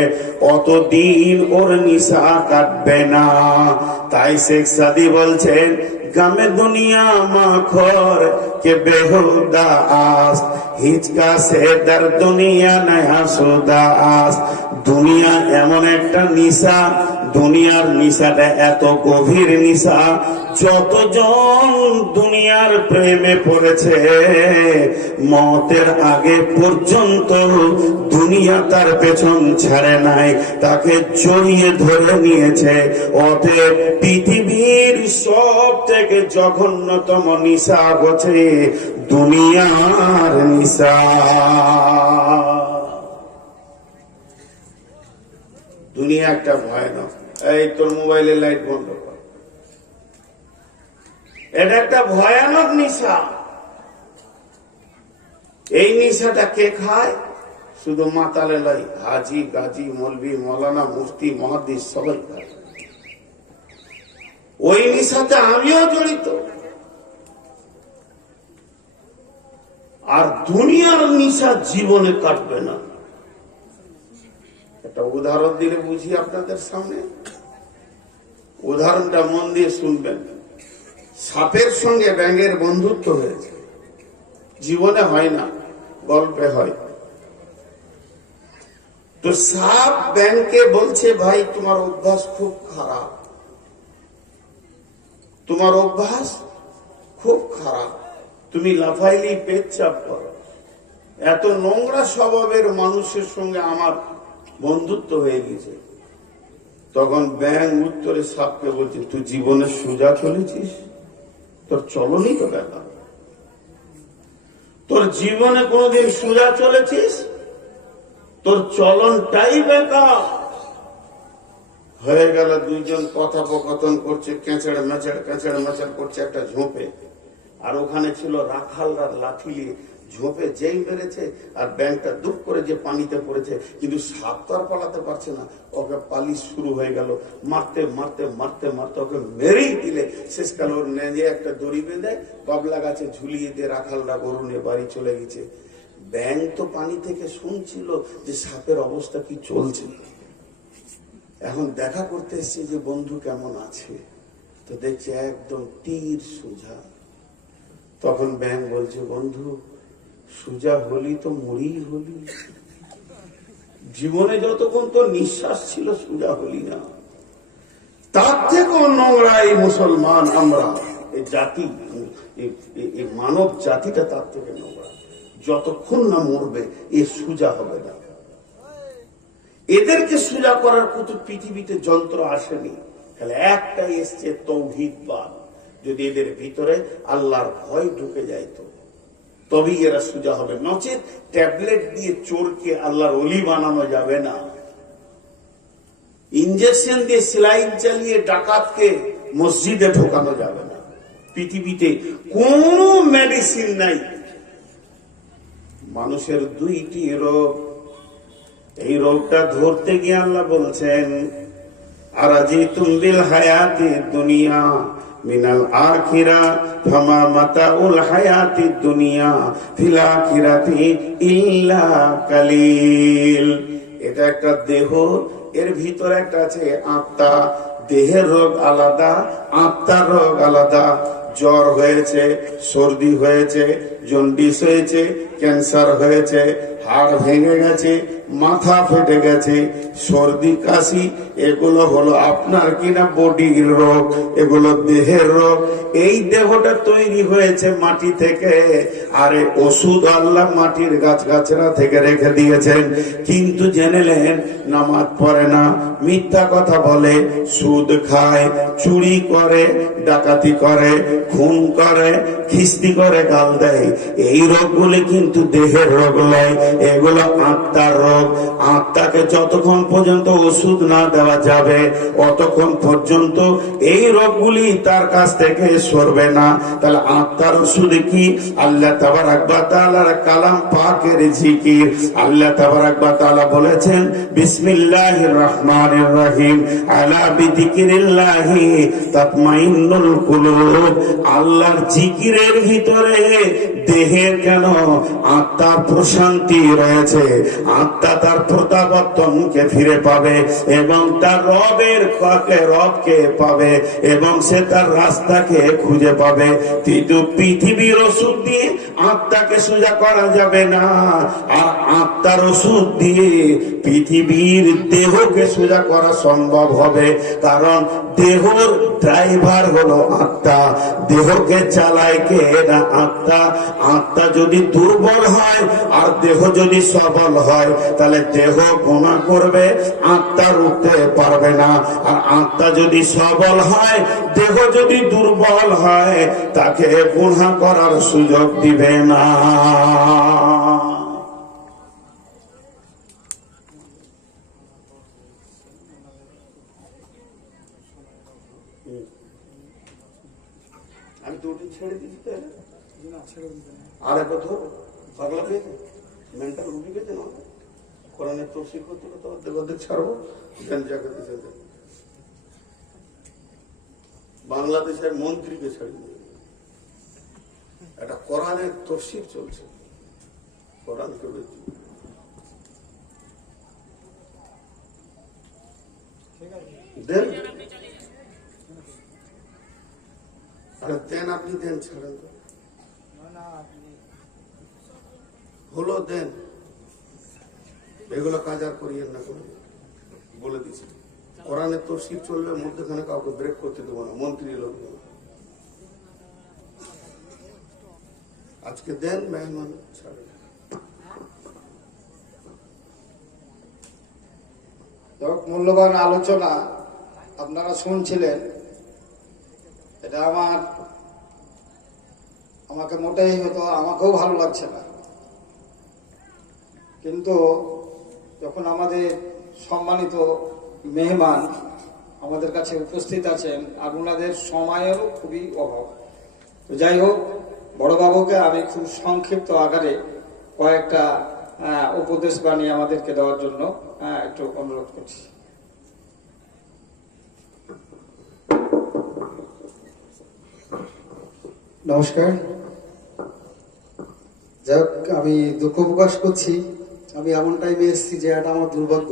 অতদিন ওর নিশা কাটবে না। তাই শেখ সাদি বলছেন, গামে দুনিয়া মাখর কে বেহুদা আস, হিচকা সে দার দুনিয়া নয়া সুদা আস। দুনিয়া এমন একটা নিশা, দুনিয়ার নিশাটা এত গভীর নিশা, যতজন দুনিয়ার প্রেমে পড়েছে মতের আগে পর্যন্ত দুনিয়া তার পেছন ছাড়ে নাই, তাকে জড়িয়ে ধরে নিয়েছে। অতএব পৃথিবীর সব থেকে জঘন্যতম নিশা হচ্ছে দুনিয়ার নিশা। দুনিয়া একটা ভয়ানক। এই তোর মোবাইলের লাইট বন্ধ কর। এটা একটা ভয়ানক নিশা। এই নিশাটা কে খায়? শুধু মাতালে লাই, হাজি গাজী মৌলভী মৌলানা মুফতি মুহাদ্দিস সবাই খায়। ওই নিশাতে আমিও জড়িত। আর দুনিয়ার নিশা জীবনে কাটবে না। একটা উদাহরণ দিলে বুঝি আপনাদের সামনে। উদাহরণটা মন দিয়ে শুনবেন। সাপের সঙ্গে ব্যাঙের বন্ধুত্ব হয়েছে। জীবনে হয় না, গল্পে হয়। তো সাপ ব্যাঙকে বলছে, ভাই তোমার অভ্যাস খুব খারাপ, তোমার অভ্যাস খুব খারাপ, তুমি লাফাইলি পেচ্ছাপ করো, এত নোংরা স্বভাবের মানুষের সঙ্গে আমার বন্ধুত্ব হয়ে গেছে। তখন ব্যাঙ উত্তরে সাপকে বলছে, তুই জীবনে সোজা চলেছিস? তোর চলনি তো দেখা, তোর জীবনে কোনোদিন সোজা চলেছিস? তোর চলনটাই বেকার হয়ে গেল। দুইজন কথোপকথন করছে, কেঁচড় মেচড় করছে একটা ঝোপে। আর ওখানে ছিল রাখালরা লাঠি নিয়ে। ঝোপে যেই মেরেছে আর ব্যাংকটা দুঃখ করে যে পানিতে পড়েছে, কিন্তু সাপ তো আর পালাতে পারছে না। ওকে পালিশ শুরু হয়ে গেল, মারতে মারতে মারতে মারতে ওকে মেরেই দিলে। শেষকালে ওর নেজে একটা দড়ি বেঁধে বাবলা গাছে ঝুলিয়ে দিয়ে রাখালরা গরু নিয়ে বাড়ি চলে গেছে। ব্যাং তো পানি থেকে শুনছিল যে সাপের অবস্থা কি চলছে। এখন দেখা করতে এসছে যে বন্ধু কেমন আছে, তো দেখছে একদম তীর সোজা। তখন ব্যাং বলছে, বন্ধু সোজা হলি তো মরি হলি, জীবনে যতক্ষণ তো নিঃশ্বাস ছিল সোজা হলি না। তার থেকেও নোংরা এই মুসলমান আমরা, এই জাতি, এই মানব জাতিটা তার থেকে নোংরা। যতক্ষণ না মরবে এ সোজা হবে না। এদেরকে সোজা করার কত পৃথিবীতে যন্ত্র আসেনি, তাহলে একটাই এসছে তৌহিদবাদ। যদি এদের ভিতরে আল্লাহর ভয় ঢুকে যায় তো তবেই এরা সোজা হবে। নচেত ট্যাবলেট দিয়ে চোরকে আল্লাহর ওলি বানানো যাবে না। ইঞ্জেকশন দিয়ে সেলাইন চালিয়ে ডাকাতকে মসজিদে ঢোকানো যাবে না। পৃথিবীতে কোন মেডিসিন নাই। মানুষের দুইটি রোগ, এই রোগটা ধরতে গিয়ে আল্লাহ বলছেন, আরাজিতুম বিল হায়াতি দুনিয়া মিনাল আখিরা ফামা মাতাউল হায়াতি দুনিয়া ফিল আখিরাতি ইল্লা কালিল। এটা একটা দেহ, এর ভিতরে একটা আছে আত্মা। দেহের রোগ আলাদা, আত্মার রোগ আলাদা। জ্বর হয়েছে, সর্দি হয়েছে, জন্ডিস হয়েছে, ক্যান্সার হয়েছে, হাড় ভেঙে গেছে, মাথা ফেটে গেছে, সর্দি কাশি, এগুলো হলো আপনার কিনা বডির রোগ, এগুলো দেহের রোগ। এই দেহটা তৈরি হয়েছে মাটি থেকে, আরে ওষুধ আল্লাহ মাটির গাছগাছরা থেকে রেখে দিয়েছেন। কিন্তু জেনেলেন নামাজ পড়ে না, মিথ্যা কথা বলে, সুদ খায়, চুরি করে, ডাকাতি করে, খুন করে, খিস্তি করে, গাল দেয়। এই রোগগুলি কিন্তু দেহের রোগ নয়, এগুলো আত্মার রোগ। আত্মাকে যতক্ষণ পর্যন্ত ওষুধ না দেওয়া যাবে অতক্ষণ পর্যন্ত এই রোগগুলি তার কাছ থেকে সরবে না। তাহলে আত্মার ওষুধ কি? আল্লাহ তাবারাক ওয়া তাআলার কালাম পাকের জিকির। আল্লাহ তাবারাক ওয়া তাআলা বলেছেন বিসমিল্লাহির রহমানির রহিম, আলা বিযিকরিল্লাহি তাতমাইন্নুল কুলুব। আল্লাহর জিকিরের ভিতরে দেহের কেন আত্মার প্রশান্তি রয়েছে। আত্মা তার প্রতাপত্বকে ফিরে পাবে এবং তার রবকে পাবে এবং সে তার রাস্তাকে খুঁজে পাবে। কিন্তু পৃথিবীর ওষুধ দিয়ে আত্মাকে সোজা করা যাবে না, আর আত্মার ওষুধ দিয়ে পৃথিবীর দেহকে সোজা করা সম্ভব হবে। কারণ দেহর ড্রাইভার হলো আত্মা, দেহকে চালায় কে না আত্মা। আত্মা যদি দুর্বল হয় আর দেহ যদি সবল হয় তাহলে দেহ গুনাহ করবে, আত্মা উঠতে পারবে না। আর আত্মা যদি সবল হয়, দেহ যদি দুর্বল হয়, তাকে গুনাহ করার সুযোগ দিবে না। আমি দুটি ছেড়ে দিচ্ছি তাহলে আর এক কথা পাগলা পেয়েছে, মেন্টাল রুগী পেয়েছে না, কোরআনের তফসির করতে দেবদের ছাড়বো জ্ঞান জাগাতে চাইতে বাংলাদেশের মন্ত্রীকে ছাড়িয়ে একটা কোরআনের তফসির চলছে। কোরআন দেন আরে দেন, আপনি দেন, ছাড়েন তো হলো দেন। এগুলো কাজ আর করিয়েন না, করে বলে দিচ্ছি। কোরআনের তফসির চলবে, মধ্যখানে কাউকে ব্রেক করতে দেবো না, মন্ত্রী লোক আজকে দেন, মেহমান ছাড়েন। মূল্যবান আলোচনা আপনারা শুনছিলেন। এটা আমাকে মোটেই হতো, আমাকেও ভালো লাগছে না। কিন্তু যখন আমাদের সম্মানিত মেহমান আমাদের কাছে উপস্থিত আছেন আর ওনাদের সময়েরও খুবই অভাব, তো যাই হোক, বড়বাবুকে আমি খুব সংক্ষিপ্ত আকারে কয়েকটা উপদেশ বাণী আমাদেরকে দেওয়ার জন্য একটু অনুরোধ করছি। নমস্কার। যাই হোক, আমি দুঃখ প্রকাশ করছি, আমি এমন টাইমে এসেছি যে এটা আমার দুর্ভাগ্য।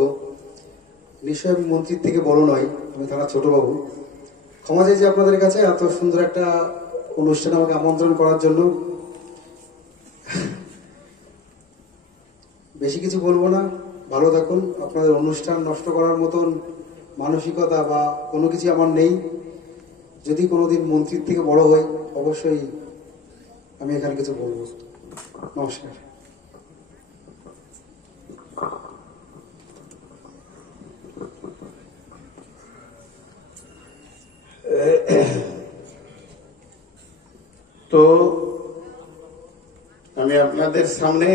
নিশ্চয়ই আমি মন্ত্রীর থেকে বড় নয়, আমি থানার ছোট বাবু। ক্ষমা চাইছি আপনাদের কাছে এত সুন্দর একটা অনুষ্ঠানে আমাকে আমন্ত্রণ করার জন্য। বেশি কিছু বলবো না, ভালো থাকুন। আপনাদের অনুষ্ঠান নষ্ট করার মতন মানসিকতা বা কোনো কিছু আমার নেই। যদি কোনোদিন মন্ত্রীর থেকে বড় হই অবশ্যই আমি এখানে কিছু বলবো। নমস্কার। তো আমি আপনাদের সামনে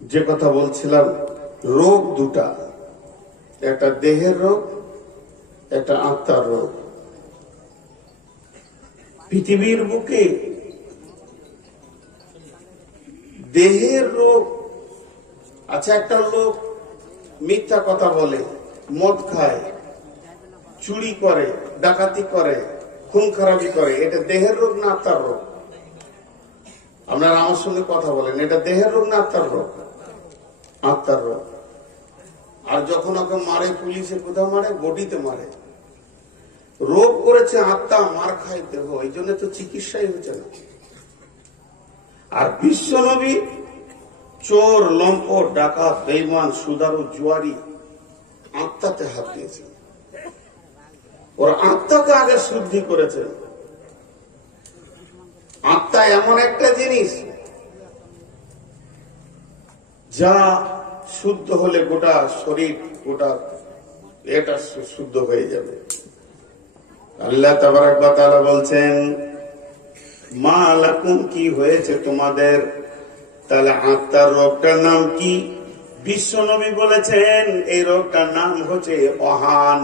যে কথা বলছিলাম, রোগ দুটা, একটা দেহের রোগ, একটা আত্মার রোগ। পৃথিবীর বুকে দেহের রোগ আচ্ছা, একটা লোক মিথ্যা কথা বলে, মদ খায়, চুরি করে, ডাকাতি করে, খুন খারাপি করে, এটা দেহের রোগ না আত্মার রোগ? আপনারা আমার সঙ্গে কথা বলেন, এটা দেহের রোগ না আত্মার রোগ? আত্মার রোগ। আর যখন ওকে মারে পুলিশে, কোথাও মারে? বডিতে মারে। রোগ করেছে আত্মা, মার খায় দেহ, এই জন্য তো চিকিৎসাই হচ্ছে না। আর বিশ্ব নবী চোর, লম্পট, ডাকাত, বেঈমান, সুদারু, জুয়ারি আত্মাতে হাত দিয়েছে। ওরা আত্মাকে আগে শুদ্ধি করেছে। আত্মা এমন একটা জিনিস যা শুদ্ধ হলে গোটা শরীর, গোটা এটা শুদ্ধ হয়ে যাবে। আল্লাহ তাবারাক ওয়া তাআলা বলছেন, মা লাকুম, কি হয়েছে তোমাদের, তাহলে আত্মার রোগটার নাম কি? বিশ্বনবী বলেছেন এই রোগটার নাম হচ্ছে অহান।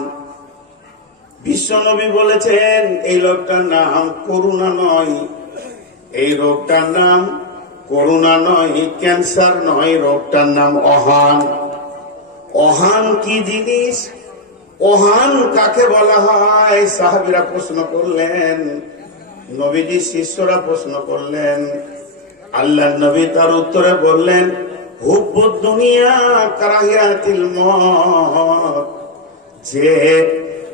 বিশ্বনবী বলেছেন এই রোগটার নাম করুণা নয়, এই রোগটার নাম করুণা নয়, ক্যান্সার নয়, রোগটার নাম অহান। অহান কি জিনিস? অহান কাকে বলা হয়? সাহাবীরা প্রশ্ন করলেন, নবীজি শিষ্যরা প্রশ্ন করলেন, আল্লাহ নবী তার উত্তরে বললেন, হুব্বুদ দুনিয়া কারাহিয়াতিল মউত, যে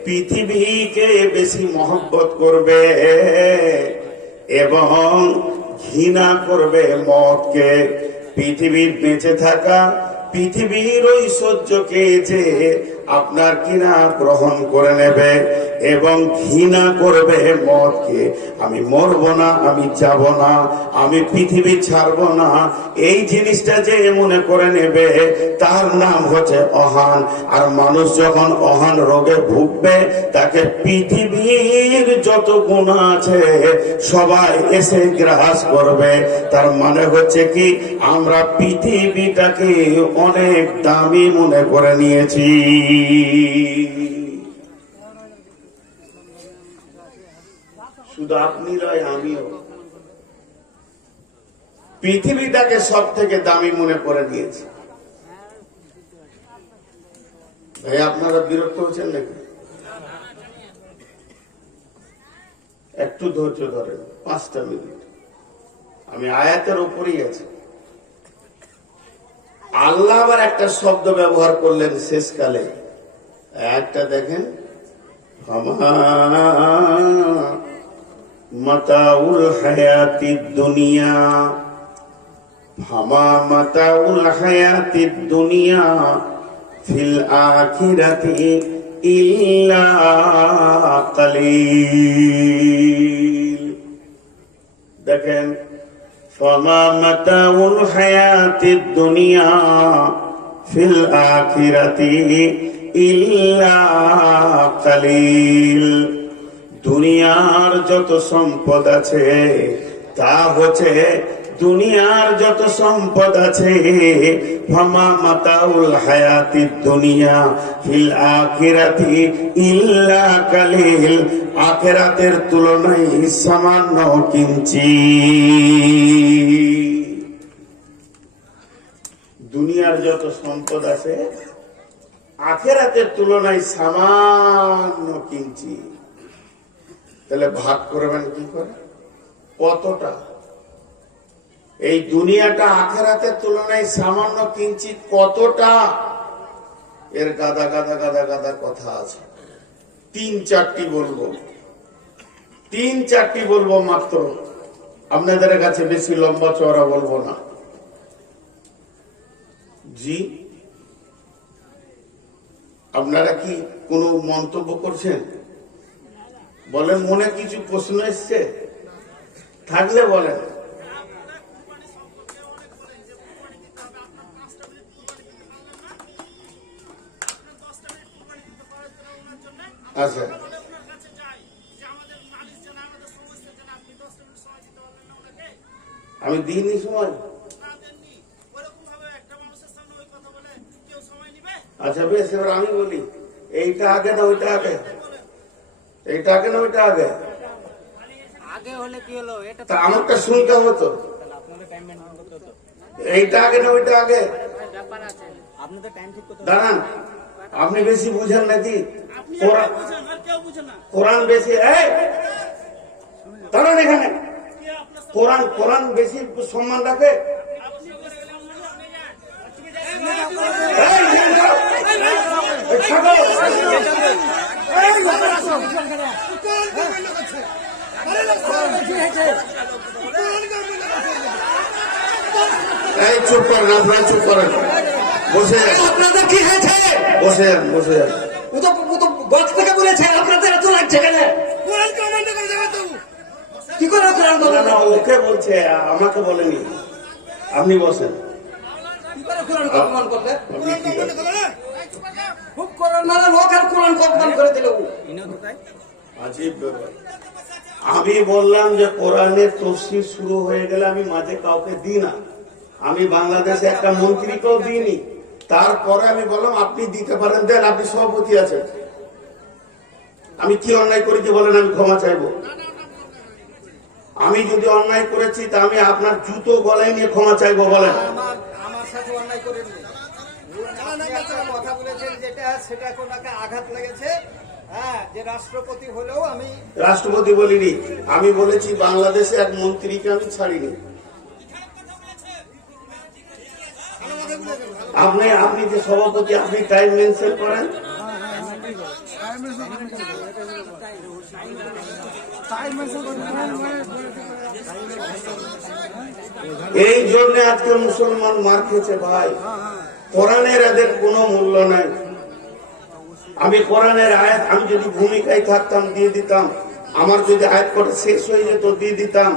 পৃথিবীকে বেশি মহব্বত করবে এবং ঘৃণা করবে মওতকে, পৃথিবীর বেঁচে থাকা, পৃথিবীর ঐশ্বর্যকে যে আপনার কিনা গ্রহণ করে নেবে এবং ঘৃণা করবে মওতকে, আমি মরবো না, আমি যাব না, আমি পৃথিবী ছাড়বো না, এই জিনিসটা যে মনে করে নেবে তার নাম হচ্ছে অহান। আর মানুষ যখন অহান রোগে ভুগবে তাকে পৃথিবীর যত গুনাহ আছে সবাই এসে গ্রাস করবে। তার মানে হচ্ছে কি, আমরা পৃথিবীটাকে অনেক দামি মনে করে নিয়েছি। শুধু আপনি নয়, আমিও পৃথিবীটাকে সব থেকে দামি মনে করে নিয়েছি। ভাই আপনারা বিরক্ত হচ্ছেন নাকি? একটু ধৈর্য ধরেন, 5টা মিনিট। আমি আয়াতের উপরেই আছি। আল্লাহ আবার একটা শব্দ ব্যবহার করলেন শেষকালে, আয়াতটা দেখেন, মাতাউল হায়াতিদ দুনিয়া, ফামা মাতাউল হায়াতিদ দুনিয়া ফিল আখিরাতি ইল্লা কালিল। দেখেন, ফামা মাতাউল হায়াতিদ দুনিয়া ফিল আখিরাতি ইল্লা কালিল। দুনিয়ার যত সম্পদ আছে তা হচ্ছে, দুনিয়ার যত সম্পদ আছে, ফামা মাতাউল হায়াতিদ দুনিয়া ফিল আখিরাতি ইল্লা কালিল, আখিরাতের তুলনায় সামান্য কিঞ্চিৎ। দুনিয়ার যত সম্পদ আছে আখিরাতের তুলনায় সামান্য কিঞ্চিৎ। তাহলে ভাগ করবেন কি করে? কতটা? এই দুনিয়াটা আখিরাতের তুলনায় সামান্য কিঞ্চিৎ কতটা? এর গাদা গাদা গাদা গাদা কথা আছে। 3-4টি বলবো, 3-4টি বলবো মাত্র, আপনাদের কাছে বেশি লম্বা চওড়া বলবো না। জি, আপনারা কি কোনো মন্তব্য করছেন? বলেন, মনে কিছু প্রশ্ন এসছে থাকলে বলেন। আচ্ছা, আমি দিইনি সময়। আচ্ছা বেশ, এবার আমি বলি, এইটা আগে না ওইটা আগে? এইটা আগে না ওইটা আগে? আগে হলে কি হলো, এটা তা আমারটা শুনতে হতো। আপনাদের টাইম মেনটেন করতে হতো। এইটা আগে না ওইটা আগে? ব্যাপার আছে, আপনাদের টাইম ঠিক করতে দাঁড়ান, আপনি বেশি বুঝেন নাকি? কোরআন বেশি, এই দাঁড়ান এখানে, কোরআন কোরআন বেশি সম্মান রাখে। এই চুপ করেন, আপনারা চুপ করেন, বসে যান। আপনাদের কি হয়েছে? বসে যান, বসে যান। ও তো বক্স থেকে বলেছে, আপনাদের এত লাগছে কেন? কি করে কোরআন না না, ওকে বলছে, আমাকে বলেনি। আপনি বসেন। কি করে কোরআন অপমান করবে? আপনি কি করেন? খুব কোরআন মানে লোক আর কোরআন অপমান করে দিল। আজীব ব্যাপার। আমি বললাম যে কোরআনের তফসির শুরু হয়ে গেলে আমি মাঝে কাউকে দিই না, আমি বাংলাদেশে একটা মন্ত্রীকেও দিইনি, তারপরে আমি বললাম আপনি দিতে পারেন, দেন, আপনি সভাপতি আছেন। আমি কি অন্যায় করেছি বলেন, আমি ক্ষমা চাইবো। আমি যদি অন্যায় করেছি তা আমি আপনার জুতো গলায় নিয়ে ক্ষমা চাইবো, বলেন। আমার সাথে অন্যায় করেননি। আপনি একটা কথা বলেছেন যেটা সেটা কোনাকে আঘাত লেগেছে। হ্যাঁ, যে রাষ্ট্রপতি হলেও আমি রাষ্ট্রপতি বলিনি, আমি বলেছি বাংলাদেশে এক মন্ত্রীকে আমি ছাড়িনি। আপনি যে সভাপতি, আপনি টাইম মেনশন করেন। এই জন্য আজকে মুসলমান মার খেয়েছে ভাই। কোরআনের এদের কোনো মূল্য নাই। আমি কোরআনের আয়াত, আমি যদি ভূমিকায় থাকতাম দিয়ে দিতাম, আমার যদি আয়াত কটা শেষ হয়ে যেত দিয়ে দিতাম।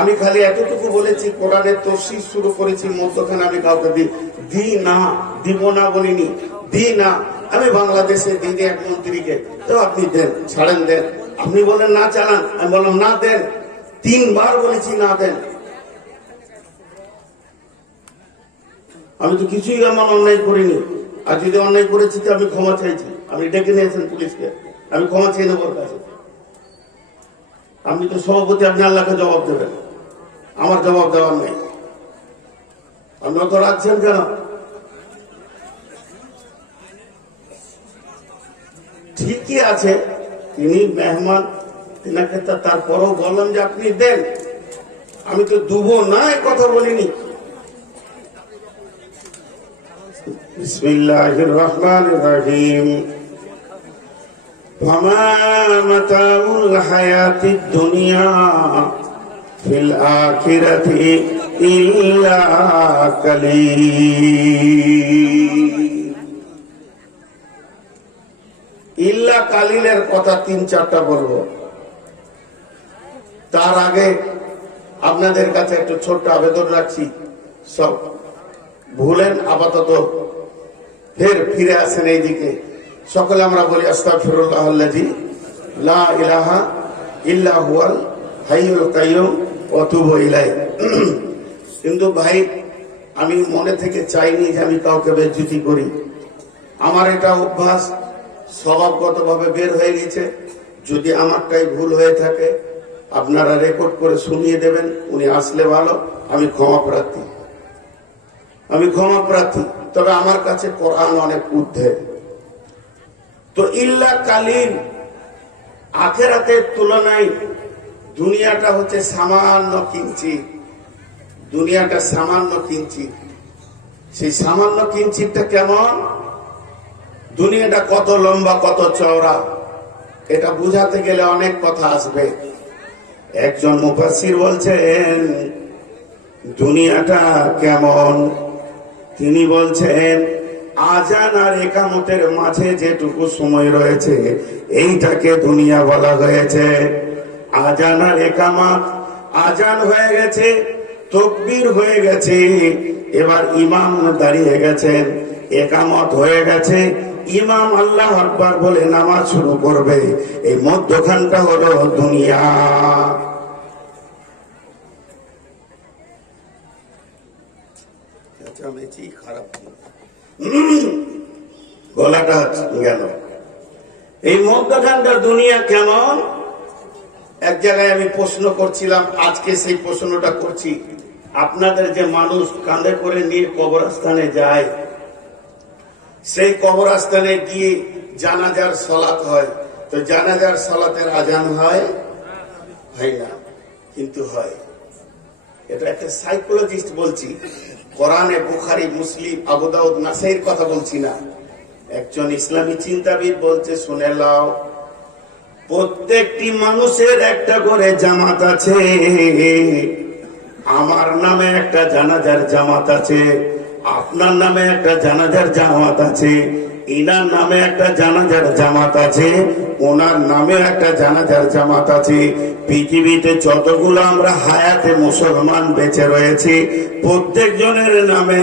আমি খালি এতটুকু বলেছি কোরআনের তফসির শুরু করেছি, মধ্যখানে আমি কাউকে দিই না, দিব না বলিনি, দিই না। আমি বাংলাদেশে দিদি এক মন্ত্রীকে, তো আপনি দেন, ছাড়েন, দেন। আপনি বলেন না চালান, আমি বললাম না দেন, 3 বার বলেছি না দেন। আমি তো কিছুই আমার অন্যায় করিনি, আর যদি অন্যায় করেছি তো আমি ক্ষমা চাইছি। আপনি ডেকে নিয়েছেন পুলিশকে, আমি ক্ষমা চেয়ে নেবো ওর কাছে। আপনি তো সভাপতি, আপনি আল্লাহকে জবাব দেবেন, আমার জবাব দেওয়ার নেই। আপনি অত রাখছেন কেন? ঠিকই আছে, তিনি মেহমান, তিনাকে তারপরেও বললাম যে আপনি দেন, আমি তো দুবো না এ কথা বলিনি। বিসমিল্লাহির রহমানির রহিম। ফামা মাতাউল হায়াতিদ দুনিয়া ফিল আখিরাতি ইল্লা কালিল। ইল্লা কালিলের কথা 3-4টা বলবো। তার আগে আপনাদের কাছে একটু ছোট্ট আবেদন রাখছি, সব ভুলেন আপাতত, ফিরে আসেন এইদিকে। সকলে আমরা বলি আস্তাগফিরুল্লাহাল্লাযী লা ইলাহা ইল্লা হুয়াল হাইয়ুল কাইয়্যুম ওয়া তুবু ইলাইহি। কিন্তু ভাই, আমি মনে থেকে চাইনি যে আমি কাউকে বেজ্জতি করি। আমার এটা অভ্যাস স্বভাবগতভাবে বের হয়ে গেছে। যদি আমারটাই ভুল হয়ে থাকে আপনারা রেকর্ড করে শুনিয়ে দেবেন, উনি আসলে ভালো। আমি ক্ষমা প্রার্থী, তবে আমার কাছে কোরআন অনেক ঊর্ধ্বে। তো ইল্লা কালিল, আখিরাতের তুলনায় দুনিয়াটা হচ্ছে সামান্য কিঞ্চিত। দুনিয়াটা সামান্য কিঞ্চিত। সেই সামান্য কিঞ্চিতটা কেমন, দুনিয়াটা কত লম্বা কত চওড়া, এটা বুঝাতে গেলে অনেক কথা আসবে। একজন মুফাসসির বলছেন দুনিয়াটা কেমন, তিনি বলছেন আজান আর একামতের মাঝে যেটুকু সময় রয়েছে এইটাকে দুনিয়া বলা হয়েছে। আজান আর একামত, আজান হয়ে গেছে, তাকবীর হয়ে গেছে, এবার ইমাম দাঁড়িয়ে গেছেন, একামত হয়ে গেছে, ইমাম আল্লাহু আকবার বলে নামাজ শুরু করবে, এই মধ্যখানটা হলো দুনিয়া। খারাপ গলাটা গেল। এই মধ্যখানটা দুনিয়া কেমন, এক জায়গায় আমি প্রশ্ন করছিলাম, আজকে সেই প্রশ্নটা করছি। আপনাদের যে মানুষ কাঁধে করে নিয়ে কবরস্থানে যায়, সেই কবরস্থানে গিয়ে জানাজার সালাত হয়, তো জানাজার সালাতের আজান হয় না, কিন্তু হয়। এটা একটা সাইকোলজিস্ট বলছি, কোরআনে, বুখারী, মুসলিম, আবু দাউদ, নাসাইর কথা বলছি না। একজন ইসলামী চিন্তাবিদ বলছে, শুনে লাও, প্রত্যেকটি মানুষের একটা করে জামাত আছে। আমার নামে একটা জানাজার জামাত আছে, আপনার নামে একটা জানাজার জামাত আছে। ইনার নামে একটা জানাজার জামাত আছে, ওনার নামে একটা জানাজার জামাত আছে। পৃথিবীতে যতগুলো আমরা হায়াতে মুসলমান বেঁচে রয়েছি, প্রত্যেক জনের নামে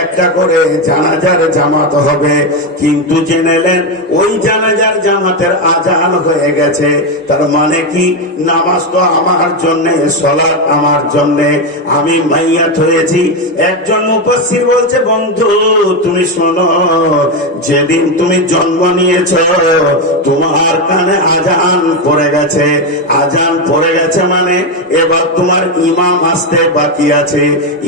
একটা করে জানাজার জামাত হবে। কিন্তু জেনেলেন ওই জানাজার জামাতের আজান হয়ে গেছে, তার মানে কি? নামাজ তো আমার জন্যে, সালাত আমার জন্যে, আমি মাইয়াত হয়েছি। একজন মুফাসসির বলছে, বন্ধু তুমি শোনো, যেদিন তুমি জন্ম নিয়েছ তোমার কানে আজান পড়ে গেছে। আজান পড়ে গেছে মানে এবার তোমার ইমাম আসতে বাকি আছে।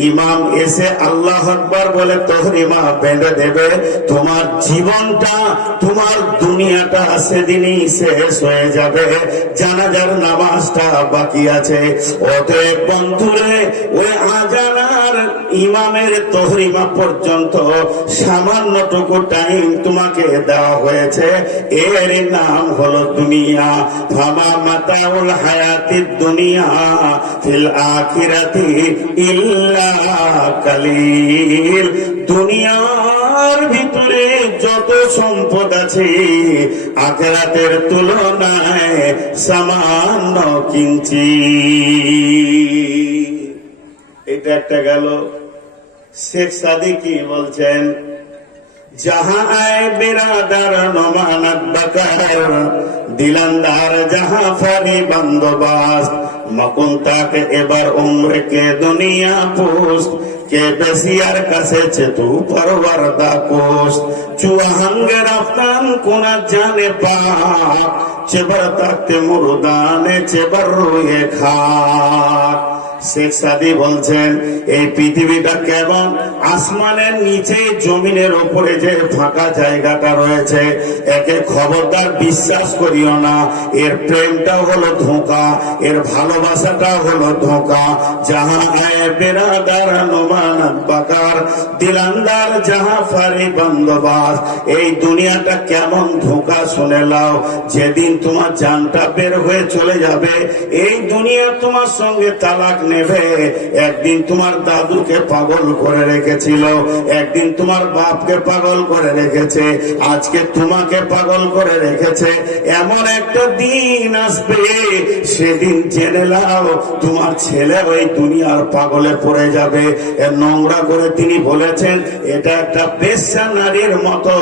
ইমাম এসে আল্লাহু আকবার বলে তহরিমা বেঁধে দেবে। তোমার জীবনটা, তোমার দুনিয়াটা সেদিনই শেষ হয়ে যাবে। জানাজার নামাজটা বাকি আছে। অতএব বন্ধুরে, ওই আজান আর ইমামের তহরিমা পর্যন্ত সামান্যটুকু টাইম তোমাকে দেওয়া হয়েছে। এর নাম হলো দুনিয়া। ফামা মাতাউল হায়াতিদ দুনিয়া ফিল আখিরাতি ইল্লা কালিল। দুনিয়ার ভিতরে যত সম্পদ আছে আখিরাতের তুলনায় সামান্য কিঞ্চিৎ। এটা একটা গেল। শেখ সাদি কি বলছেন? जहां आए बिरादर नमानत बकर दिलंदार जहां फरी बंदोबस्त मकुन तक एबार उम्र के दुनिया पोस्ट के बेसियार कसे तू परवरदा कोस्ट चुहंग रफ्तान कुना जाने पा चेबर तख्ते मुर्दाने चेबर रोए खाक। শেখ সাদি বলছেন, এই পৃথিবীটা কেমন? আসমানের নিচে জমিনের উপরে যে ফাঁকা জায়গাটা রয়েছে, একে খবরদার বিশ্বাস করিও না। এর প্রেমটা হলো ধোঁকা, এর ভালোবাসাটা হলো ধোঁকা। যাহা আয়ে বেরাদার নোমানাত বাকার দিলান্দার যাহা ফারি বন্দোবাস। এই দুনিয়াটা কেমন ধোঁকা শুনে লাও। যেদিন তোমার জানটা বের হয়ে চলে যাবে, এই দুনিয়া তোমার সঙ্গে তালাক নেবে। একদিন তোমার দাদুকে পাগল করে রেখেছিল, একদিন তোমার বাপকে পাগল করে রেখেছে, আজকে তোমাকে পাগল করে রেখেছে। এমন একটা দিন আসবে, সেদিন জেনে নাও তোমার ছেলে ওই দুনিয়ার পাগলে পড়ে যাবে। এর নোংরা করে তিনি বলেছেন, এটা একটা বেশ্যা নারীর মতো।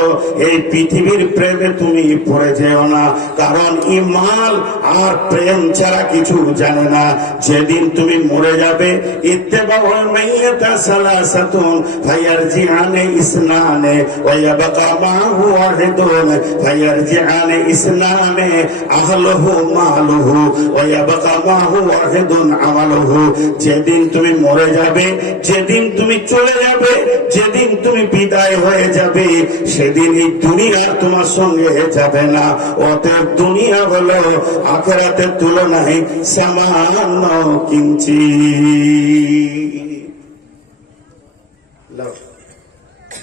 এই পৃথিবীর প্রেমে তুমি পড়ে যেও না, কারণ ইমাল আর প্রেম ছাড়া কিছু জানে না। যেদিন তুমি মরে যাবে, ইত্তেবাউল মাইয়াতা সালাসাতুন ফায়ারজিআনে ইসনানে ওয়া ইয়াবকা মাহু ওয়াহিদুন ফায়ারজিআনে ইসনানে আহলুহু মালুহু ওয়া ইয়াবকা মাহু ওয়াহিদুন আমালুহু। যেদিন তুমি মরে যাবে, যেদিন তুমি চলে যাবে, যেদিন তুমি বিদায় হয়ে যাবে, সেদিন এই দুনিয়া তোমার সঙ্গে যাবে না। অতএব দুনিয়া হলো আখিরাতের তুলনায় সামান্য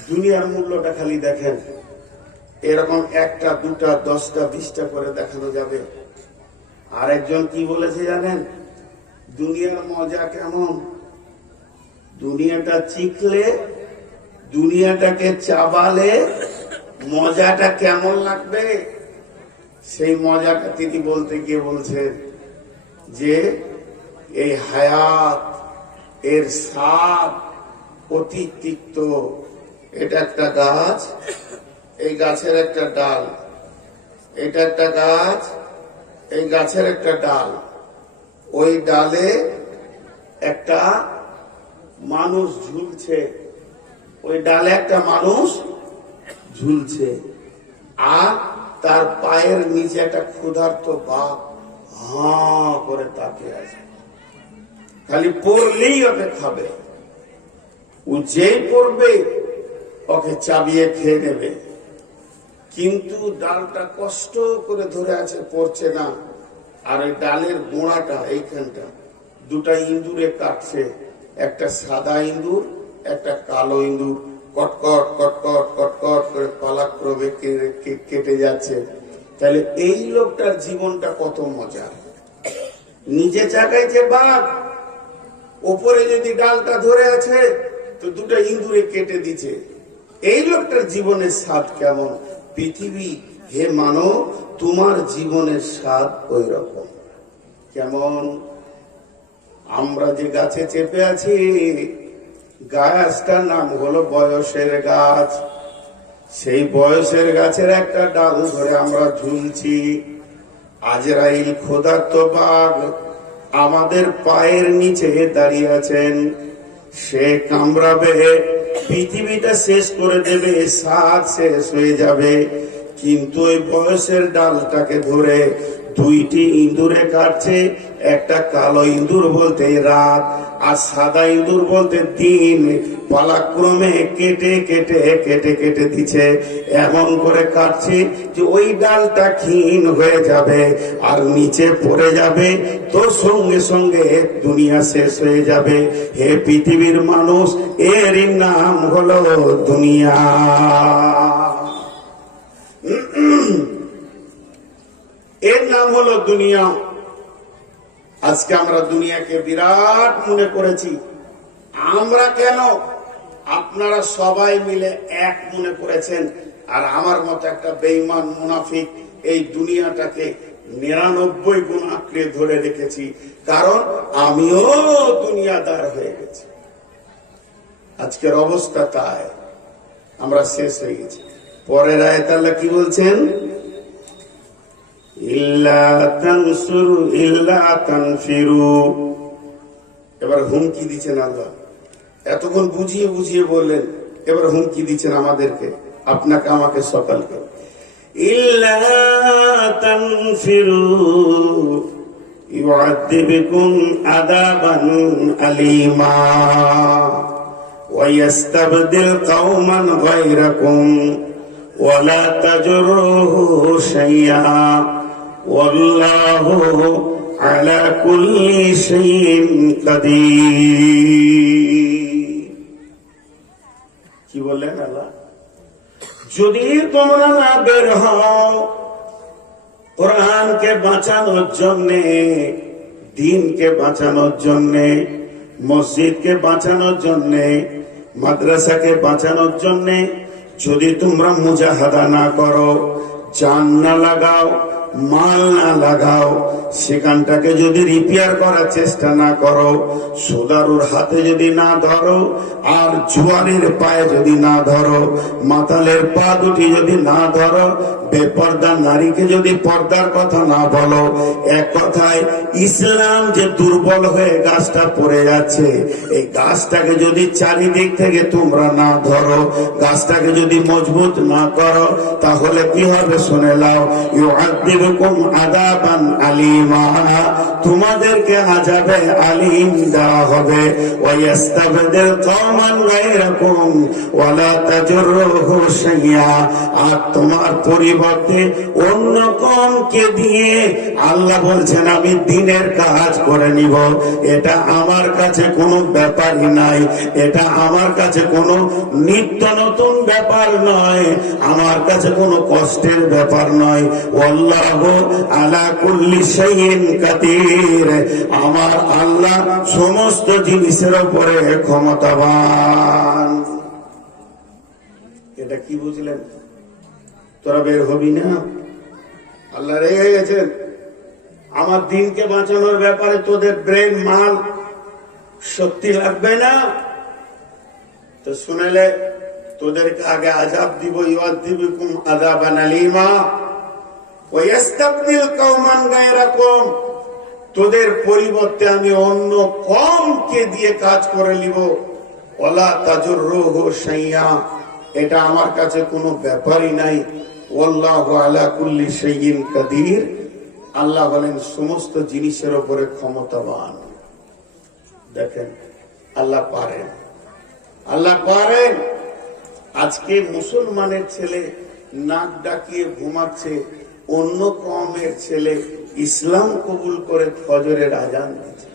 দুনিয়ার মূল্যটা খালি দেখেন। এরকম একটা, দুটা, 10টা, 20টা করে দেখানো যাবে। আরেকজন কি বলেছে জানেন? দুনিয়ার মজা কেমন? দুনিয়াটা চিখলে, দুনিয়াটাকে চাবালে মজাটা কেমন লাগবে, সেই মজাটা তিনি বলতে গিয়ে বলছেন যে এই হায়াত, এর স্বাদ অতি তিক্ত। এটা একটা গাছ, এই গাছের একটা ডাল, এটা একটা গাছ, এই গাছের একটা ডাল, ওই ডালে একটা মানুষ ঝুলছে, ওই ডালে একটা মানুষ ঝুলছে, আর তার পায়ের নিচে একটা ক্ষুধার্ত বাঘ হাঁ করে তাকিয়ে আছে। খালি পড়লেই ওকে খাবে, ও যেই পড়বে ওকে চাবিয়ে খেয়ে নেবে। কিন্তু ডালটা কষ্ট করে ধরে আছে, পড়ছে না। আর ওই ডালের গোড়াটা, এইখানটা দুটা ইঁদুরে কাটছে, একটা সাদা ইঁদুর, একটা কালো ইঁদুর, কটকট কটকট কটকট করে পালাক্রমে কেটে যাচ্ছে। তাহলে এই লোকটার জীবনটা কত মজা। নিজে চাকাইছে বাঘ, ওপরে যদি ডালটা ধরে আছে তো দুটা ইঁদুরে কেটে দিচ্ছে, এই লোকটার জীবনের স্বাদ কেমন? পৃথিবী হে মানব, তোমার জীবনের স্বাদ ওই রকম। কেমন? আমরা যে গাছে চেপে আছি, গাছটার নাম হলো বয়সের গাছ। সেই বয়সের গাছের একটা ডাল ধরে আমরা ঝুলছি। আজরাইল ক্ষুধার্ত বাঘ আমাদের পায়ের নিচে দাঁড়িয়ে আছেন। সে কামড়াবে, পৃথিবীটা শেষ করে দেবে, স্বাদ শেষ হয়ে যাবে। কিন্তু ওই বয়সের ডালটাকে ধরে দুইটি ইঁদুরে কাটছে। একটা কালো ইঁদুর বলতে রাত, আর সাদা ইঁদুর বলতে দিন। পালাক্রমে কেটে কেটে কেটে কেটে দিচ্ছে, এমন করে কাটছে যে ওই ডালটা ক্ষীণ হয়ে যাবে আর নিচে পড়ে যাবে, তো সঙ্গে সঙ্গে দুনিয়া শেষ হয়ে যাবে। হে পৃথিবীর মানুষ, এরই নাম হলো দুনিয়া। এর নাম হলো দুনিয়া। আজকে আমরা দুনিয়াকে বিরাট মনে করেছি। আমরা কেন, আপনারা সবাই মিলে এক মনে করেছেন। আর আমার মতো একটা বেঈমান মুনাফিক এই দুনিয়াটাকে 99 গুণ আঁকড়ে ধরে রেখেছি, কারণ আমিও দুনিয়াদার হয়ে গেছি। আজকের অবস্থা তাই, আমরা শেষ হয়ে গেছি। পরের আয়াতে আল্লাহ কি বলছেন? ইল্লা তানসুরু ইল্লা তানফিরু। এবার হুমকি দিচ্ছেন আল্লাহ। এতক্ষণ বুঝিয়ে বুঝিয়ে বললেন, এবার হুমকি দিচ্ছেন আমাদেরকে, আপনাকে, আমাকে, সকলকে। ইল্লা তানফিরু ইউআযিবকুম আযাবান আলীমা ওয়া ইস্তাবদিল কওমান গায়রাকুম ওয়া লা তাজরুহু শাইআ ওয়াল্লাহু আলা কুল্লি শাইইন কাদির। কি বললেন আল্লাহ? যদি তোমরা না বের হও কোরআনকে বাঁচানোর জন্যে, দ্বীনকে বাঁচানোর জন্যে, মসজিদকে বাঁচানোর জন্যে, মাদ্রাসাকে বাঁচানোর জন্যে, যদি তোমরা মুজাহাদা না করো, জান না লাগাও, মাল না লাগাও, সেখানটাকে যদি রিপেয়ার করার চেষ্টা না করো, সোদারুর হাতে যদি না ধরো, আর জুয়ারের পায়ে যদি না ধরো, মাতালের পা দুটি যদি না ধরো, বেপর্দা নারীকে যদি পর্দার কথা না বলো, এক কথায় ইসলাম যে দুর্বল হয়ে গাছটা পড়ে যাচ্ছে, এই গাছটাকে যদি চারিদিক থেকে তোমরা না ধরো, গাছটাকে যদি মজবুত না করো, তাহলে কি হবে শুনে নাও। ইউআযিবকুম আযাবান আলীমা, তোমাদেরকে আযাবে আলীম দেওয়া হবে। ওয়া ইস্তাবদিল কওমান গায়রাকুম ওয়া লা তাজরুহু শাইআ, আর তোমার পরিবর্তে অন্য কমকে দিয়ে আল্লাহ বলছেন আমি দ্বীনের কাজ করে নিব। এটা আমার কাছে কোনো ব্যাপারই নাই, এটা আমার কাছে কোনো নিত্য নতুন ব্যাপার নয়, আমার কাছে কোনো কষ্টের ব্যাপার নয়। আল্লাহু আলা কুল্লি শাইইন কাদির, আমার আল্লাহ সমস্ত জিনিসের উপরে ক্ষমতাবান। এটা কি বুঝলেন? তোরা বের হবি না? আল্লাহ রেগে গেছেন। আমার দিনকে বাঁচানোর ব্যাপারে তোদের ব্রেন, মাল, শক্তি লাগবে না তো শুনেলে তোদেরকে আগে আযাব দিব। ইউআযিবকুম আযাবান আলীমা ওয়া ইস্তাবদিল কওমান গায়রাকুম, তোদের পরিবর্তে আমি অন্য কমকে দিয়ে কাজ করে নিব। ওয়ালা তাজরুহু শাইআ, এটা আমার কাছে কোনো ব্যাপারই নাই। ওয়াল্লাহু আলা কুল্লি শাইইন কাদির, আল্লাহ বলেন সমস্ত জিনিসের উপরে ক্ষমতাবান। দেখেন আল্লাহ পারেন, আল্লাহ পারেন। আজকে মুসলমানের ছেলে নাক ডাকিয়ে ঘুমাচ্ছে, অন্য কওমের ছেলে ইসলাম কবুল করে ফজরের আজান দিচ্ছে।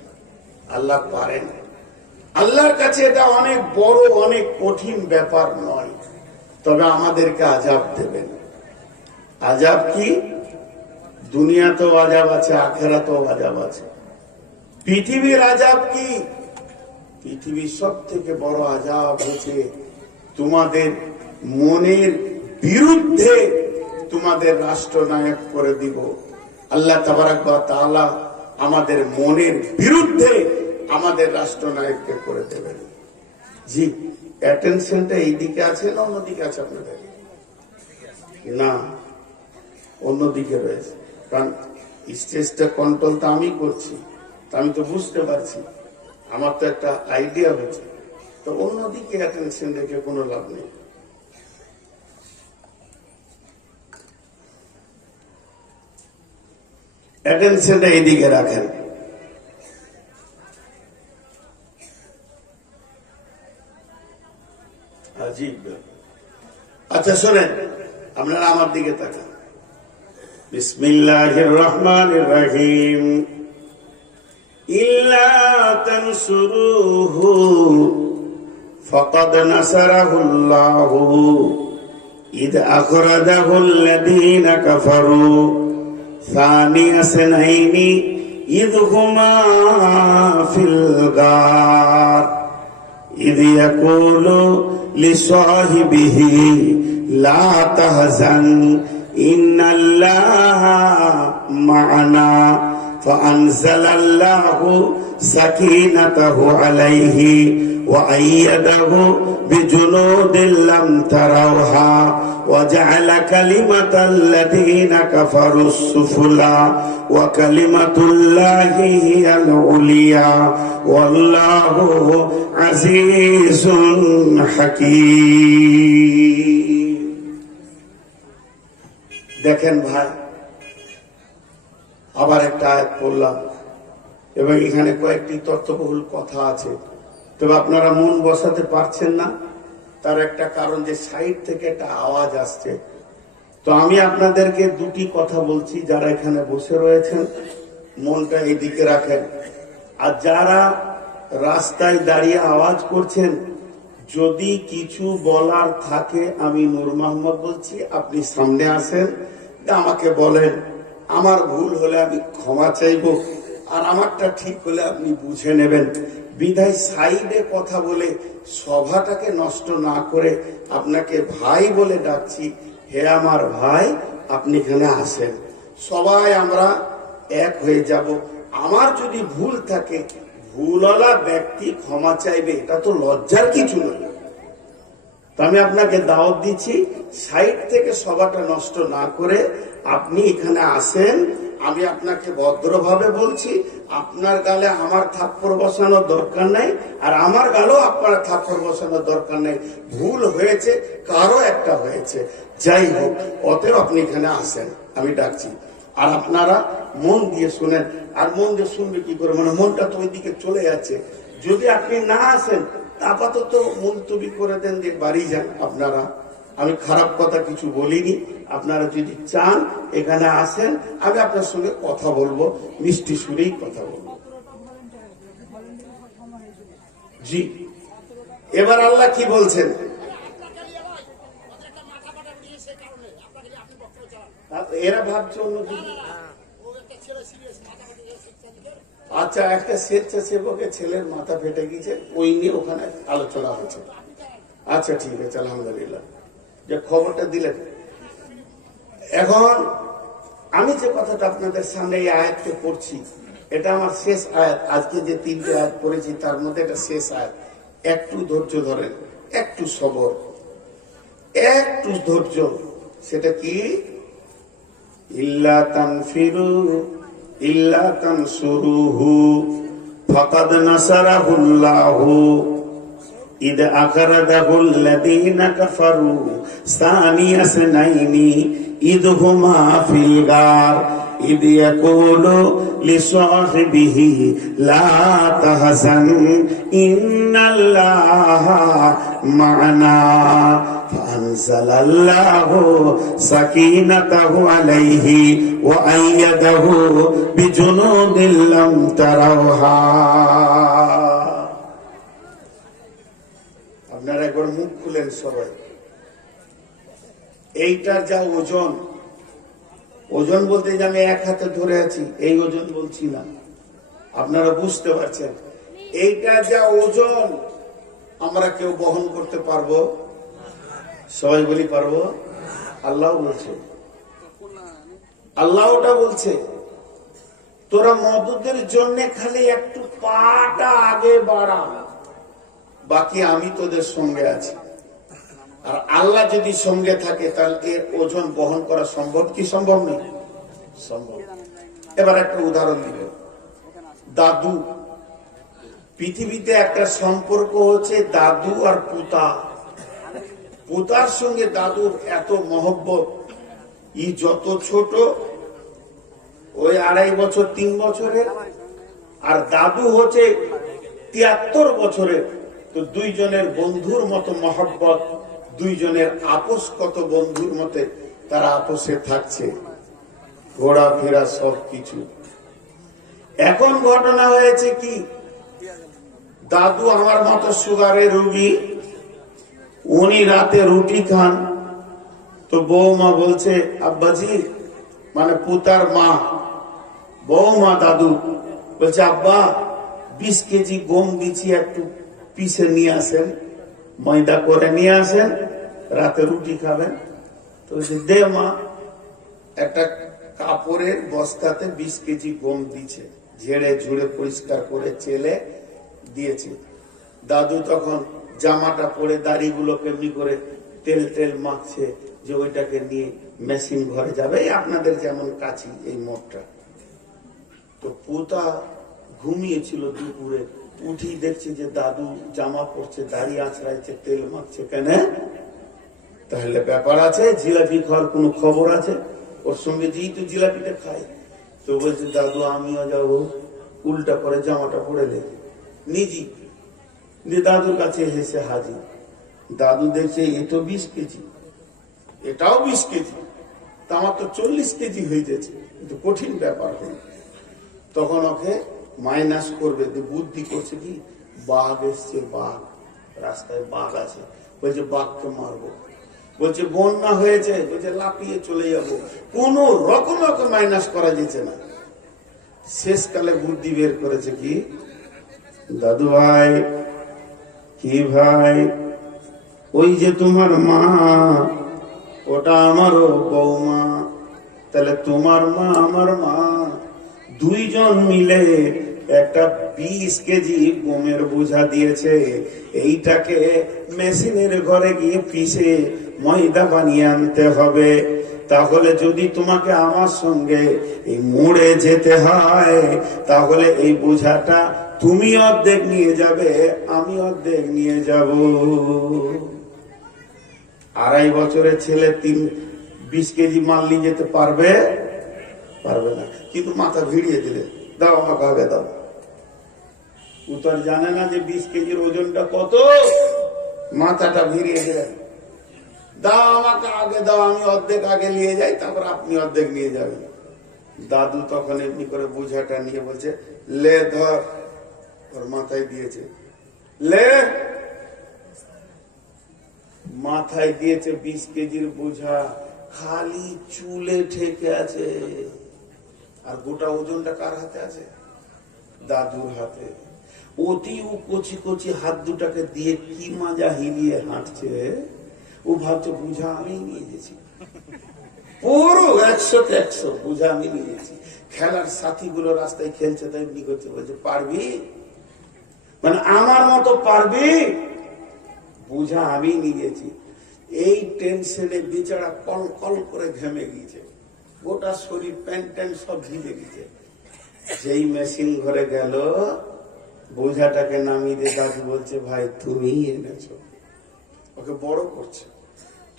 আল্লাহ পারেন। আল্লাহর কাছে এটা অনেক বড়, অনেক কঠিন ব্যাপার নয়, তবে আমাদেরকে আযাব দেবেন। আযাব কি? দুনিয়াতেও আযাব আছে, আখিরাতেও আযাব আছে। পৃথিবীর আযাব কি? পৃথিবীর সব থেকে বড় আযাব হচ্ছে তোমাদের মনের বিরুদ্ধে তোমাদের রাষ্ট্রনায়ক করে দিব। আল্লাহ তাবারাক ওয়া তাআলা আমাদের মনের বিরুদ্ধে আমাদের রাষ্ট্রনায়ককে করে দেবেন। জি, অ্যাটেনশনটা এইদিকে আছে না অন্যদিকে আছে আপনাদের? না, অন্যদিকে রয়েছে। কারণ স্টেজটা কন্ট্রোল তো আমি করছি, তা আমি তো বুঝতে পারছি, আমার তো একটা আইডিয়া হচ্ছে। তো অন্যদিকে অ্যাটেনশন রেখে কোনো লাভ নেই। অ্যাটেনশনটা এইদিকে রাখেন। আচ্ছা শোনেন, আপনারা আমার দিকে তাকান। বিসমিল্লাহির রহমানির রহিম। ইল্লা তানসুরুহু ফাকাদ নাসারাহুল্লাহু ইদ আখরাজাহুল্লাযীনা কাফারু সানিয়া সানাইনি ইদ হুমা ফিল গার ইদ ইয়াকুলু লিসাহিবিহি লা তাহজান ইন্নাল্লাহা মা'ানা ফাআনজালাল্লাহু সাকিনাতাহু আলাইহি ওয়া আইয়াদাহু বিজুনুদিন লাম তারাওহা ওয়া জা'আলা কালিমাতাল্লাযীনা কাফারুস সুফলা ওয়া কালিমাতুল্লাহি হিয়াল উলিয়া ওয়াল্লাহু আজিজুন হাকীম। দেখেন ভাই, আবার একটা আয়াত পড়লাম এবং এখানে কয়েকটি তথ্যবহুল কথা আছে, তবে আপনারা মন বসাতে পারছেন না। তার একটা কারণ যে সাইড থেকে একটা আওয়াজ আসছে। তো আমি আপনাদেরকে দুটি কথা বলছি, যারা এখানে বসে রয়েছেন মনটা এদিকে রাখেন, আর যারা রাস্তায় দাঁড়িয়ে আওয়াজ করছেন, যদি কিছু বলার থাকে, আমি নূর মোহাম্মদ বলছি, আপনি সামনে আসেন, আমাকে বলেন। আমার ভুল হলে আমি ক্ষমা চাইব, আর আমারটা ঠিক হলে আপনি বুঝে নেবেন। বিধায় সাইডে কথা বলে সভাটাকে নষ্ট না করে আপনাকে ভাই বলে ডাকছি। হে আমার ভাই, আপনি এখানে আসেন, সবাই আমরা এক হয়ে যাব। আমার যদি ভুল থাকে, ভুলওয়ালা ব্যক্তি ক্ষমা চাইবে, এটা তো লজ্জার কিছু নয়। তো আমি আপনাকে দাওয়াত দিচ্ছি, সাইড থেকে সভাটা নষ্ট না করে আপনি এখানে আসেন। আমি আপনাকে ভদ্রভাবে বলছি, আপনার গালে আমার থাপ্পড় বসানোর দরকার নাই, আর আমার গালেও আপনার থাপ্পড় বসানোর দরকার নেই। ভুল হয়েছে, কারো একটা হয়েছে, যাই হোক, অতএব আপনি এখানে আসেন, আমি ডাকছি। আর আপনারা মন দিয়ে শুনেন। আর মন দিয়ে শুনবে কি করে, মানে মনটা তো ওইদিকে চলে যাচ্ছে। যদি আপনি না আসেন, আপাতত মুলতবি করে দেন, দিয়ে বাড়ি যান আপনারা। আমি খারাপ কথা কিছু বলিনি। আপনারা যদি চান এখানে আসেন, আমি আপনার সঙ্গে কথা বলবো, মিষ্টি সুরেই কথা বলবো। জি, এবার আল্লাহ কি বলছেন? এরা ভাবছে অন্য কিছু। আচ্ছা, একটা স্বেচ্ছাসেবকের ছেলের মাথা ফেটে গিয়েছে, ওই নিয়ে ওখানে আলোচনা হচ্ছে। আচ্ছা ঠিক আছে, আলহামদুলিল্লাহ যে খবরটা দিলেন। এখন আমি যে কথাটা আপনাদের সামনে এই আয়াতকে পড়ছি, এটা আমার শেষ আয়াত। আজকে যে তিনটে আয়াত পড়েছি তার মধ্যে এটা শেষ আয়াত। একটু ধৈর্য ধরেন, একটু সবর, একটু ধৈর্য। সেটা কি? ইল্লা তানফিরু ইল্লা তানসুরুহু ফাকাদ নাসারাহুল্লাহু ইদ আখরাজাহুল্লাযীনা কাফারু সানিয়া সানাইনি ইদ হুমা ফিল গার ইদ ইয়াকুলু লিসাহিবিহি লা তাহজান ইন্নাল্লাহা মা'ানা ফাআনজালাল্লাহু সাকিনাতাহু আলাইহি ওয়া আইয়াদাহু বিজুনুদিন লাম তারাওহা। আপনারা একবার মুখ খুলেন সবাই। এইটার যা ওজন, ওজন বলতে যে আমি এক হাতে ধরে আছি এই ওজন বলছি না, আপনারা বুঝতে পারছেন। এইটা যা ওজন আমরা কেউ বহন করতে পারবো? সবাই বলি পারবো? আল্লাহ বলছে, আল্লাহ ওটা বলছে, তোরা মদদের জন্য খালি একটু পাটা আগে বাড়া, বাকি আমি তোদের সঙ্গে আছি। আর আল্লাহ যদি সঙ্গে থাকে তাহলে এর ওজন বহন করা সম্ভব কি সম্ভব নেই? সম্ভব। এবার একটা উদাহরণ দিবে, দাদু। পৃথিবীতে একটা সম্পর্ক হচ্ছে দাদু আর পুতা। পুতার সঙ্গে দাদুর এত মহব্বত, ই যত ছোট ওই 2.5 বছর 3 বছরের, আর দাদু হচ্ছে 73 বছরের। তো দুইজনের বন্ধুর মতো মহব্বত, দুইজনের আপোষ কত বন্ধুর মতে তারা আপোষে থাকছে, ঘোরাফেরা সবকিছু। এখন ঘটনা হয়েছে কি, দাদু আমার মতো সুগারের রোগী, উনি রাতে রুটি খান। তো বৌমা বলছে, আব্বাজি মানে পুতার মা, বৌমা দাদু বলছে, আব্বা 20 কেজি গম দিচ্ছি, একটু পিষে নিয়ে আসেন, ময়দা করে নিয়ে আসেন, রাতে রুটি খাবেন। তো দে মা। একটা কাপড়ের বস্তাতে 20 কেজি গম দিচ্ছে, ঝেড়ে ঝুড়ে পরিষ্কার করে চেলে দিয়েছে। দাদু তখন জামাটা পরে দাড়িগুলো কেমনি করে তেল তেল মাখছে, যে ওইটাকে নিয়ে মেশিন ঘরে যাবে, আপনাদের যেমন কাছি এই মোটটা। তো পুতা ঘুমিয়েছিল দুপুরে, উঠি দেখছে যে দাদু জামা পরছে, দাড়ি আঁচড়াইছে, তেল মাখছে। কেন? তাহলে ব্যাপার আছে, জিলাপি খাওয়ার কোন খবর আছে? ওর সঙ্গে যেহেতু জিলাপিটা খাই, তো বলছে দাদু আমিও যাবো, উল্টা করে জামাটা পরে লেগে নিজে দাদুর কাছে এসে হাজির। দাদু দেখছে এ তো 20 কেজি, এটাও 20 কেজি, তা আমার তো 40 কেজি হয়ে যাচ্ছে, কিন্তু কঠিন ব্যাপার হল। তখন ওকে মাইনাস করবে, বুদ্ধি করছে কি, বাঘ এসছে, বাঘ রাস্তায় বাঘ আছে, বলছে বাঘকে মারবো। বলছে বন্যা হয়েছে, বলছে লাফিয়ে চলে যাবো। কোন রকম ওকে মাইনাস করা যেছে না। শেষকালে বুদ্ধি বের করেছে কি, দাদু ভাই, কি ভাই, ওই যে তোমার মা, ওটা আমারও বৌমা, তাহলে তোমার মা আমার মা, দুইজন মিলে একটা 20 কেজি গমের বোঝা দিয়েছে। এইটাকে মেশিনের ঘরে গিয়ে পিষে ময়দা বানিয়ে আনতে হবে। তাহলে যদি তোমাকে আমার সঙ্গে এই মোড়ে যেতে হয়, তাহলে এই বোঝাটা তুমি অর্ধেক নিয়ে যাবে, আমি অর্ধেক নিয়ে যাব। 2.5 বছরের ছেলে 20 কেজি মাল নিয়ে যেতে পারবে? পারবে না। কিন্তু মাথা ভিড়িয়ে দিলে, দাও আমাকে আগে দাও। উত্তর জানে না যে 20 কেজির ওজনটা কত, মাথাটা ভিড়িয়ে দিলেন, দাও আমাকে আগে দাও, আমি অর্ধেক আগে নিয়ে যাই, তারপর আপনি অর্ধেক নিয়ে যাবেন। দাদু তখন এমনি করে বোঝাটা নিয়ে বলছে, লে ধর, ওর মাথায় দিয়েছে, লে, মাথায় দিয়েছে 20 কেজির বোঝা, খালি চুলে ঠেকে আছে। আর গোটা ওজনটা কার হাতে আছে? দাদুর হাতে। অতি ও কচি কচি হাত দুটাকে দিয়ে কি মাজা হিলিয়ে হাঁটছে। ও ভাবছে বুঝা আমি নিয়ে গেছি, পুরো 100-তে 100 বুঝা আমি নিয়ে গেছি। খেলার সাথী গুলো রাস্তায় খেলছে, তাই এমনি করছে, বলছে পারবি, মানে আমার মতো পারবি, বুঝা আমি নিয়ে গেছি। এই টেনশনে বেচারা কল কল করে ঘেমে গিয়েছে, গোটা শরীর প্যান্ট ট্যান্ট সব ভিজে গেছে। যেই মেশিন ঘরে গেল, বোঝাটাকে নামিয়ে দিয়ে দাদু বলছে, ভাই তুমি এনেছো, ওকে বড় করছে,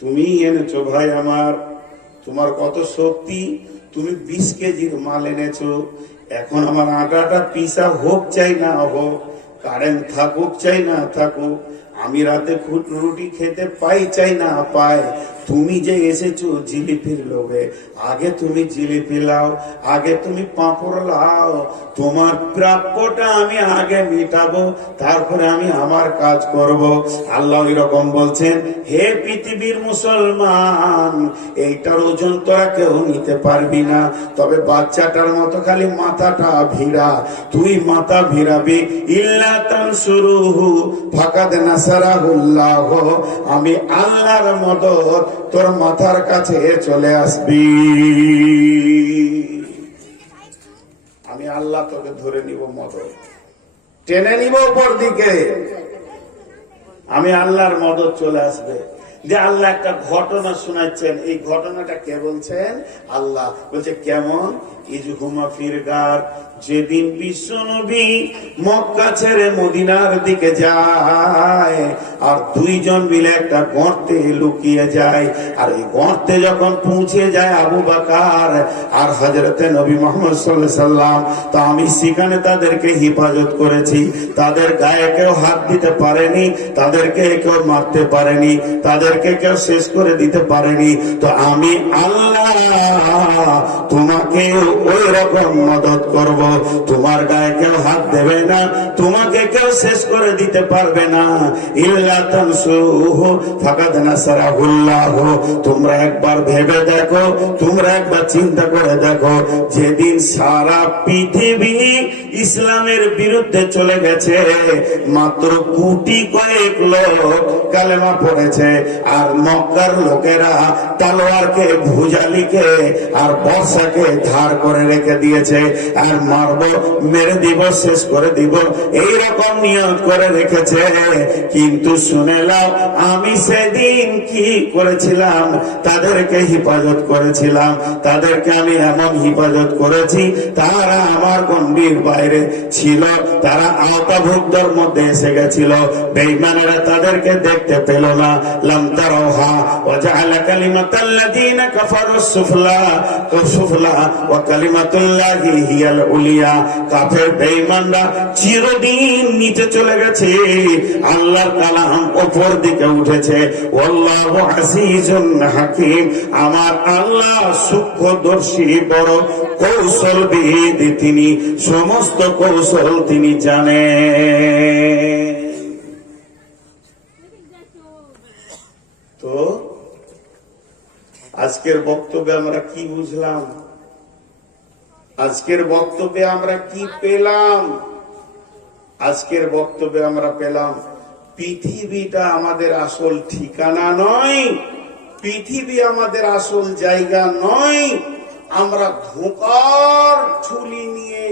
তুমি এনেছো ভাই আমার, তোমার কত শক্তি, তুমি 20 কেজির মাল এনেছো। এখন আমার আটাটা পিসা হোক চাই না হোক, কারেন্ট থাকুক চাই না থাকুক, আমি রাতে রুটি খেতে পাই চাই না পাই, তুমি যে এসেছো জিলিপির লোভে, আগে তুমি জিলিপি লাও, আগে তুমি পাঁপড় লাও, তোমার প্রাপ্যটা আমি আগে মিটাবো, তারপরে আমি আমার কাজ করব। আল্লাহ এরকম বলছেন, হে পৃথিবীর মুসলমান, এইটার ওজন তোরা কেউ নিতে পারবি না, তবে বাচ্চাটার মতো খালি মাথাটা ভিড়া, তুই মাথা ভিড়াবি। ইল্লা তানসুরুহু ফাকাদ নাসারাহুল্লাহ, আমি আল্লাহর মদদ তোর মাথার কাছে চলে আসবি। আমি আল্লাহ তোকে ধরে নিব, মদদ টেনে নিব উপর দিকে, আমি আল্লাহর মদদ চলে আসবে। যে আল্লাহ একটা ঘটনা শোনাচ্ছেন, এই ঘটনাটা কে বলছেন? আল্লাহ বলছে কেমন? ইজহুমা ফিরগার, যেদিন বিশ্বনবী মক্কা ছেড়ে মদিনার দিকে যায় আর দুইজন মিলে একটা গর্তে লুকিয়ে যায়, আর এই গর্তে যখন পৌঁছে যায় আবু বকর আর হযরতে নবী মুহাম্মদ সাল্লাল্লাহু আলাইহি সাল্লাম, তো আমি সেখানে তাদেরকে হেফাজত করেছি, তাদের গায়ে কেউ হাত দিতে পারেনি, তাদেরকে কেউ মারতে পারেনি, তাদেরকে কেউ শেষ করে দিতে পারেনি। তো আমি আল্লাহ তোমাকে ওই রকম মদদ করব, তোমার গায়ে কেউ হাত দেবে না, তোমাকে কেউ শেষ করে দিতে পারবে না। ইল্লা তানসুরুহু ফাকাদ নাসারাহুল্লাহ। তোমরা একবার ভেবে দেখো, তোমরা একবার চিন্তা করে দেখো, যেদিন সারা পৃথিবী ইসলামের বিরুদ্ধে চলে গেছে, মাত্র কোটি কয়েক লোক কালেমা পড়েছে, আর মক্কার লোকেরা তলোয়ারকে, ভুজালিকে আর বর্ষাকে ধার করে রেখে দিয়েছে, আর মারবো, মেরে দিব, শেষ করে দিব, এইরকম নিয়ত করে রেখেছে। কিন্তু শুনে নাও, আমি সেদিন কি করেছিলাম? তাদেরকে হেফাজত করেছিলাম, তাদেরকে আমি এমন হেফাজত করেছি, তারা আমার গণ্ডির বাইরে ছিল, তারা আওতাভুক্তর মধ্যে এসে গেছিল। বেঈমানেরা তাদেরকে দেখতে পেল না। লাম তারাহা ওয়া জাআলা কালিমাতাল্লাযীনা কাফারু সুফলা ওয়া কালিমাতুল্লাহি হিয়াল উলিয়া। কাফের বেঈমানরা চিরদিন নিচে চলে গেছে, আল্লাহর কালাম উপর দিকে উঠেছে। ওয়াল্লাহু আজিজুন হাকীম, আমার আল্লাহ সূক্ষ্মদর্শী, বড় কৌশলবিদ, তিনি সমস্ত কৌশল তিনি জানেন। তো আজকের বক্তব্যে আমরা কি বুঝলাম? আজকের বক্তব্যে আমরা কি পেলাম? আজকের বক্তব্যে আমরা পেলাম, পৃথিবীটা আমাদের আসল ঠিকানা নয়, পৃথিবী আমাদের আসল জায়গা নয়। আমরা ধোঁকার ঝুলি নিয়ে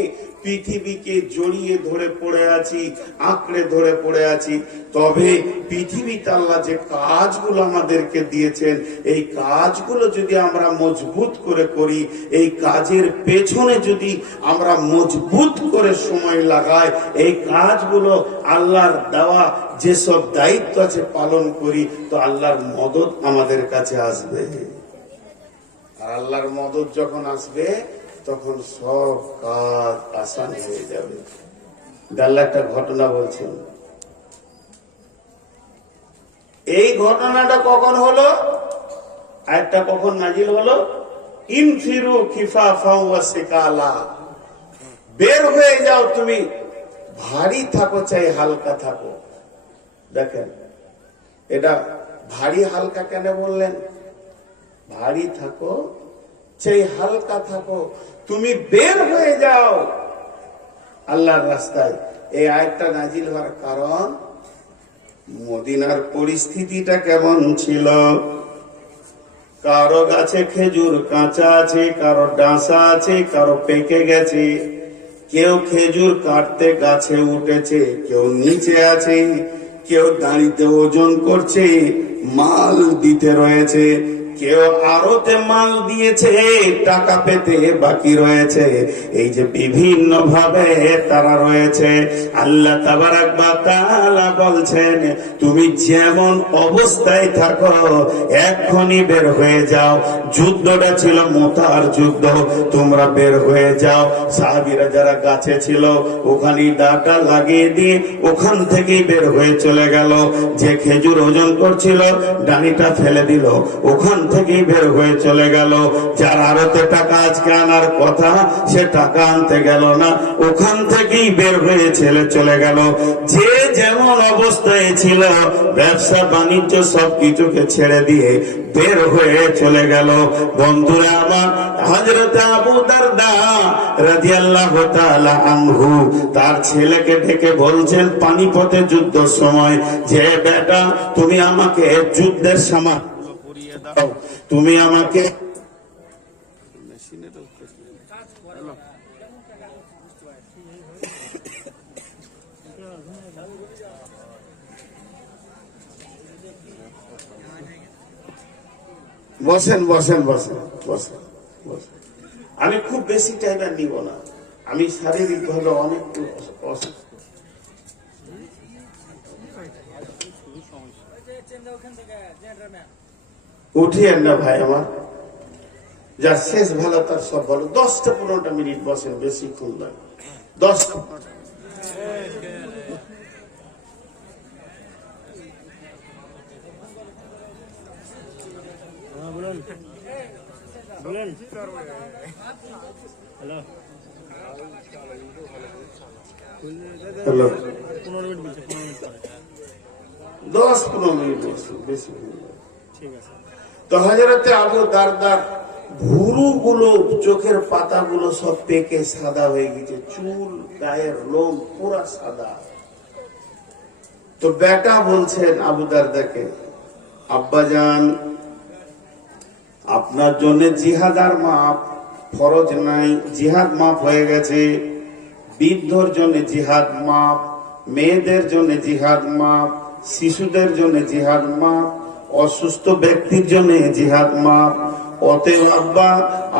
পৃথিবীকে জড়িয়ে ধরে পড়ে আছি, আঁকড়ে ধরে পড়ে আছি। তবে পৃথিবীতে আল্লাহ যে কাজগুলো আমাদেরকে দিয়েছেন, এই কাজগুলো যদি আমরা মজবুত করে করি, এই কাজের পেছনে যদি আমরা মজবুত করে সময় লাগাই, এই কাজগুলো আল্লাহর দেওয়া যেসব দায়িত্ব আছে পালন করি, তো আল্লাহর মদদ আমাদের কাছে আসবে। আর আল্লাহর মদদ যখন আসবে, তখন সব কাজ আসান হয়ে যাবে। আল্লাহ একটা ঘটনা বলছেন, এই ঘটনাটা কখন হলো, একটা কখন নাজিল হলো? ইনফিরু খিফাফা ওয়া সিকালা, বের হয়ে যাও, তুমি ভারী থাকো চাই হালকা থাকো। দেখেন, এটা ভারী হালকা কেন বললেন? ভারী থাকো চাই হালকা থাকো, তুমি বের হয়ে যাও আল্লাহর রাস্তায়। এই আয়াতটা নাজিল হওয়ার কারণ, মদিনার পরিস্থিতিটা কেমন ছিল? কারো গাছে খেজুর কাঁচা আছে, কারো ডাঁসা আছে, কারো পেকে গেছে। কেউ খেজুর কাটতে গাছে উঠেছে, কেউ নিচে আছে, কেউ দাঁড়িতে ওজন করছে, মাল দিতে রয়েছে, কেউ আরতে মাল দিয়েছে, টাকা পেতে বাকি রয়েছে। এই যে বিভিন্ন ভাবে তারা রয়েছে। আল্লাহ তাবারাক ওয়া তাআলা বলছেন, তুমি যেমন অবস্থায় থাকো এক্ষুনি বের হয়ে যাও। যুদ্ধটা ছিল মুতার যুদ্ধ, তোমরা বের হয়ে যাও। সাহাবীরা যারা গাছে ছিল ওখানে দাঁড়টা লাগিয়ে দিয়ে ওখান থেকেই বের হয়ে চলে গেল। যে খেজুর ওজন করছিল ডানিটা ফেলে দিল, ওখান থেকেই বের হয়ে চলে গেল। যার আরতে টাকা আজকে আনার কথা সে টাকা আনতে গেল না, ওখান থেকেই বের হয়ে চলে গেল। যে যেমন অবস্থায় ছিল ব্যবসা বাণিজ্য সবকিছুকে ছেড়ে দিয়ে বের হয়ে চলে গেল। বন্ধুরা আমার, হযরত আবু দারদা রাদিয়াল্লাহু তাআলা আনহু তার ছেলেকে ডেকে বলছেন পানিপথে যুদ্ধ সময়, যে বেটা তুমি আমাকে যুদ্ধের সামান পরিয়ে দাও, তুমি আমাকে বসেন বসেন বসেন বসেন বসেন। আমি খুব বেশি টাইম আর নিব না, আমি শারীরিক ভাবে অনেক অসুস্থ। উঠিয়েন না ভাই আমার, যার শেষ ভালো তার সব ভালো। 10-15 মিনিট বসেন, বেশি খুন লাগে 10। হ্যালো, 10-15 মিনিট বেশি। তো হযরতে আবু দারদার ভুরু গুলো, চোখের পাতা গুলো সব পেকে সাদা হয়ে গেছে, চুল গায়ের লোম পুরা সাদা। তো বেটা বলছেন আবু দারদাকে, আব্বাজান আপনার জন্য জিহাদ আর মাপ ফরজ নাই, জিহাদ মাপ হয়ে গেছে। বৃদ্ধর জন্য জিহাদ মাপ, মেয়েদের জন্য জিহাদ মাপ, শিশুদের জন্য জিহাদ মাপ, অসুস্থ ব্যক্তির জন্য জিহাদ মাপ। অতএব আব্বা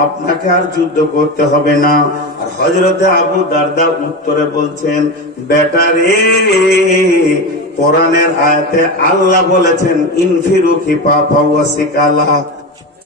আপনাকে আর যুদ্ধ করতে হবে না। আর হযরতে আবু দারদা উত্তরে বলছেন, বেটা রে, কোরআনের আয়াতে আল্লাহ বলেছেন ইনফিরু খিফাফা ওয়া সিকালা,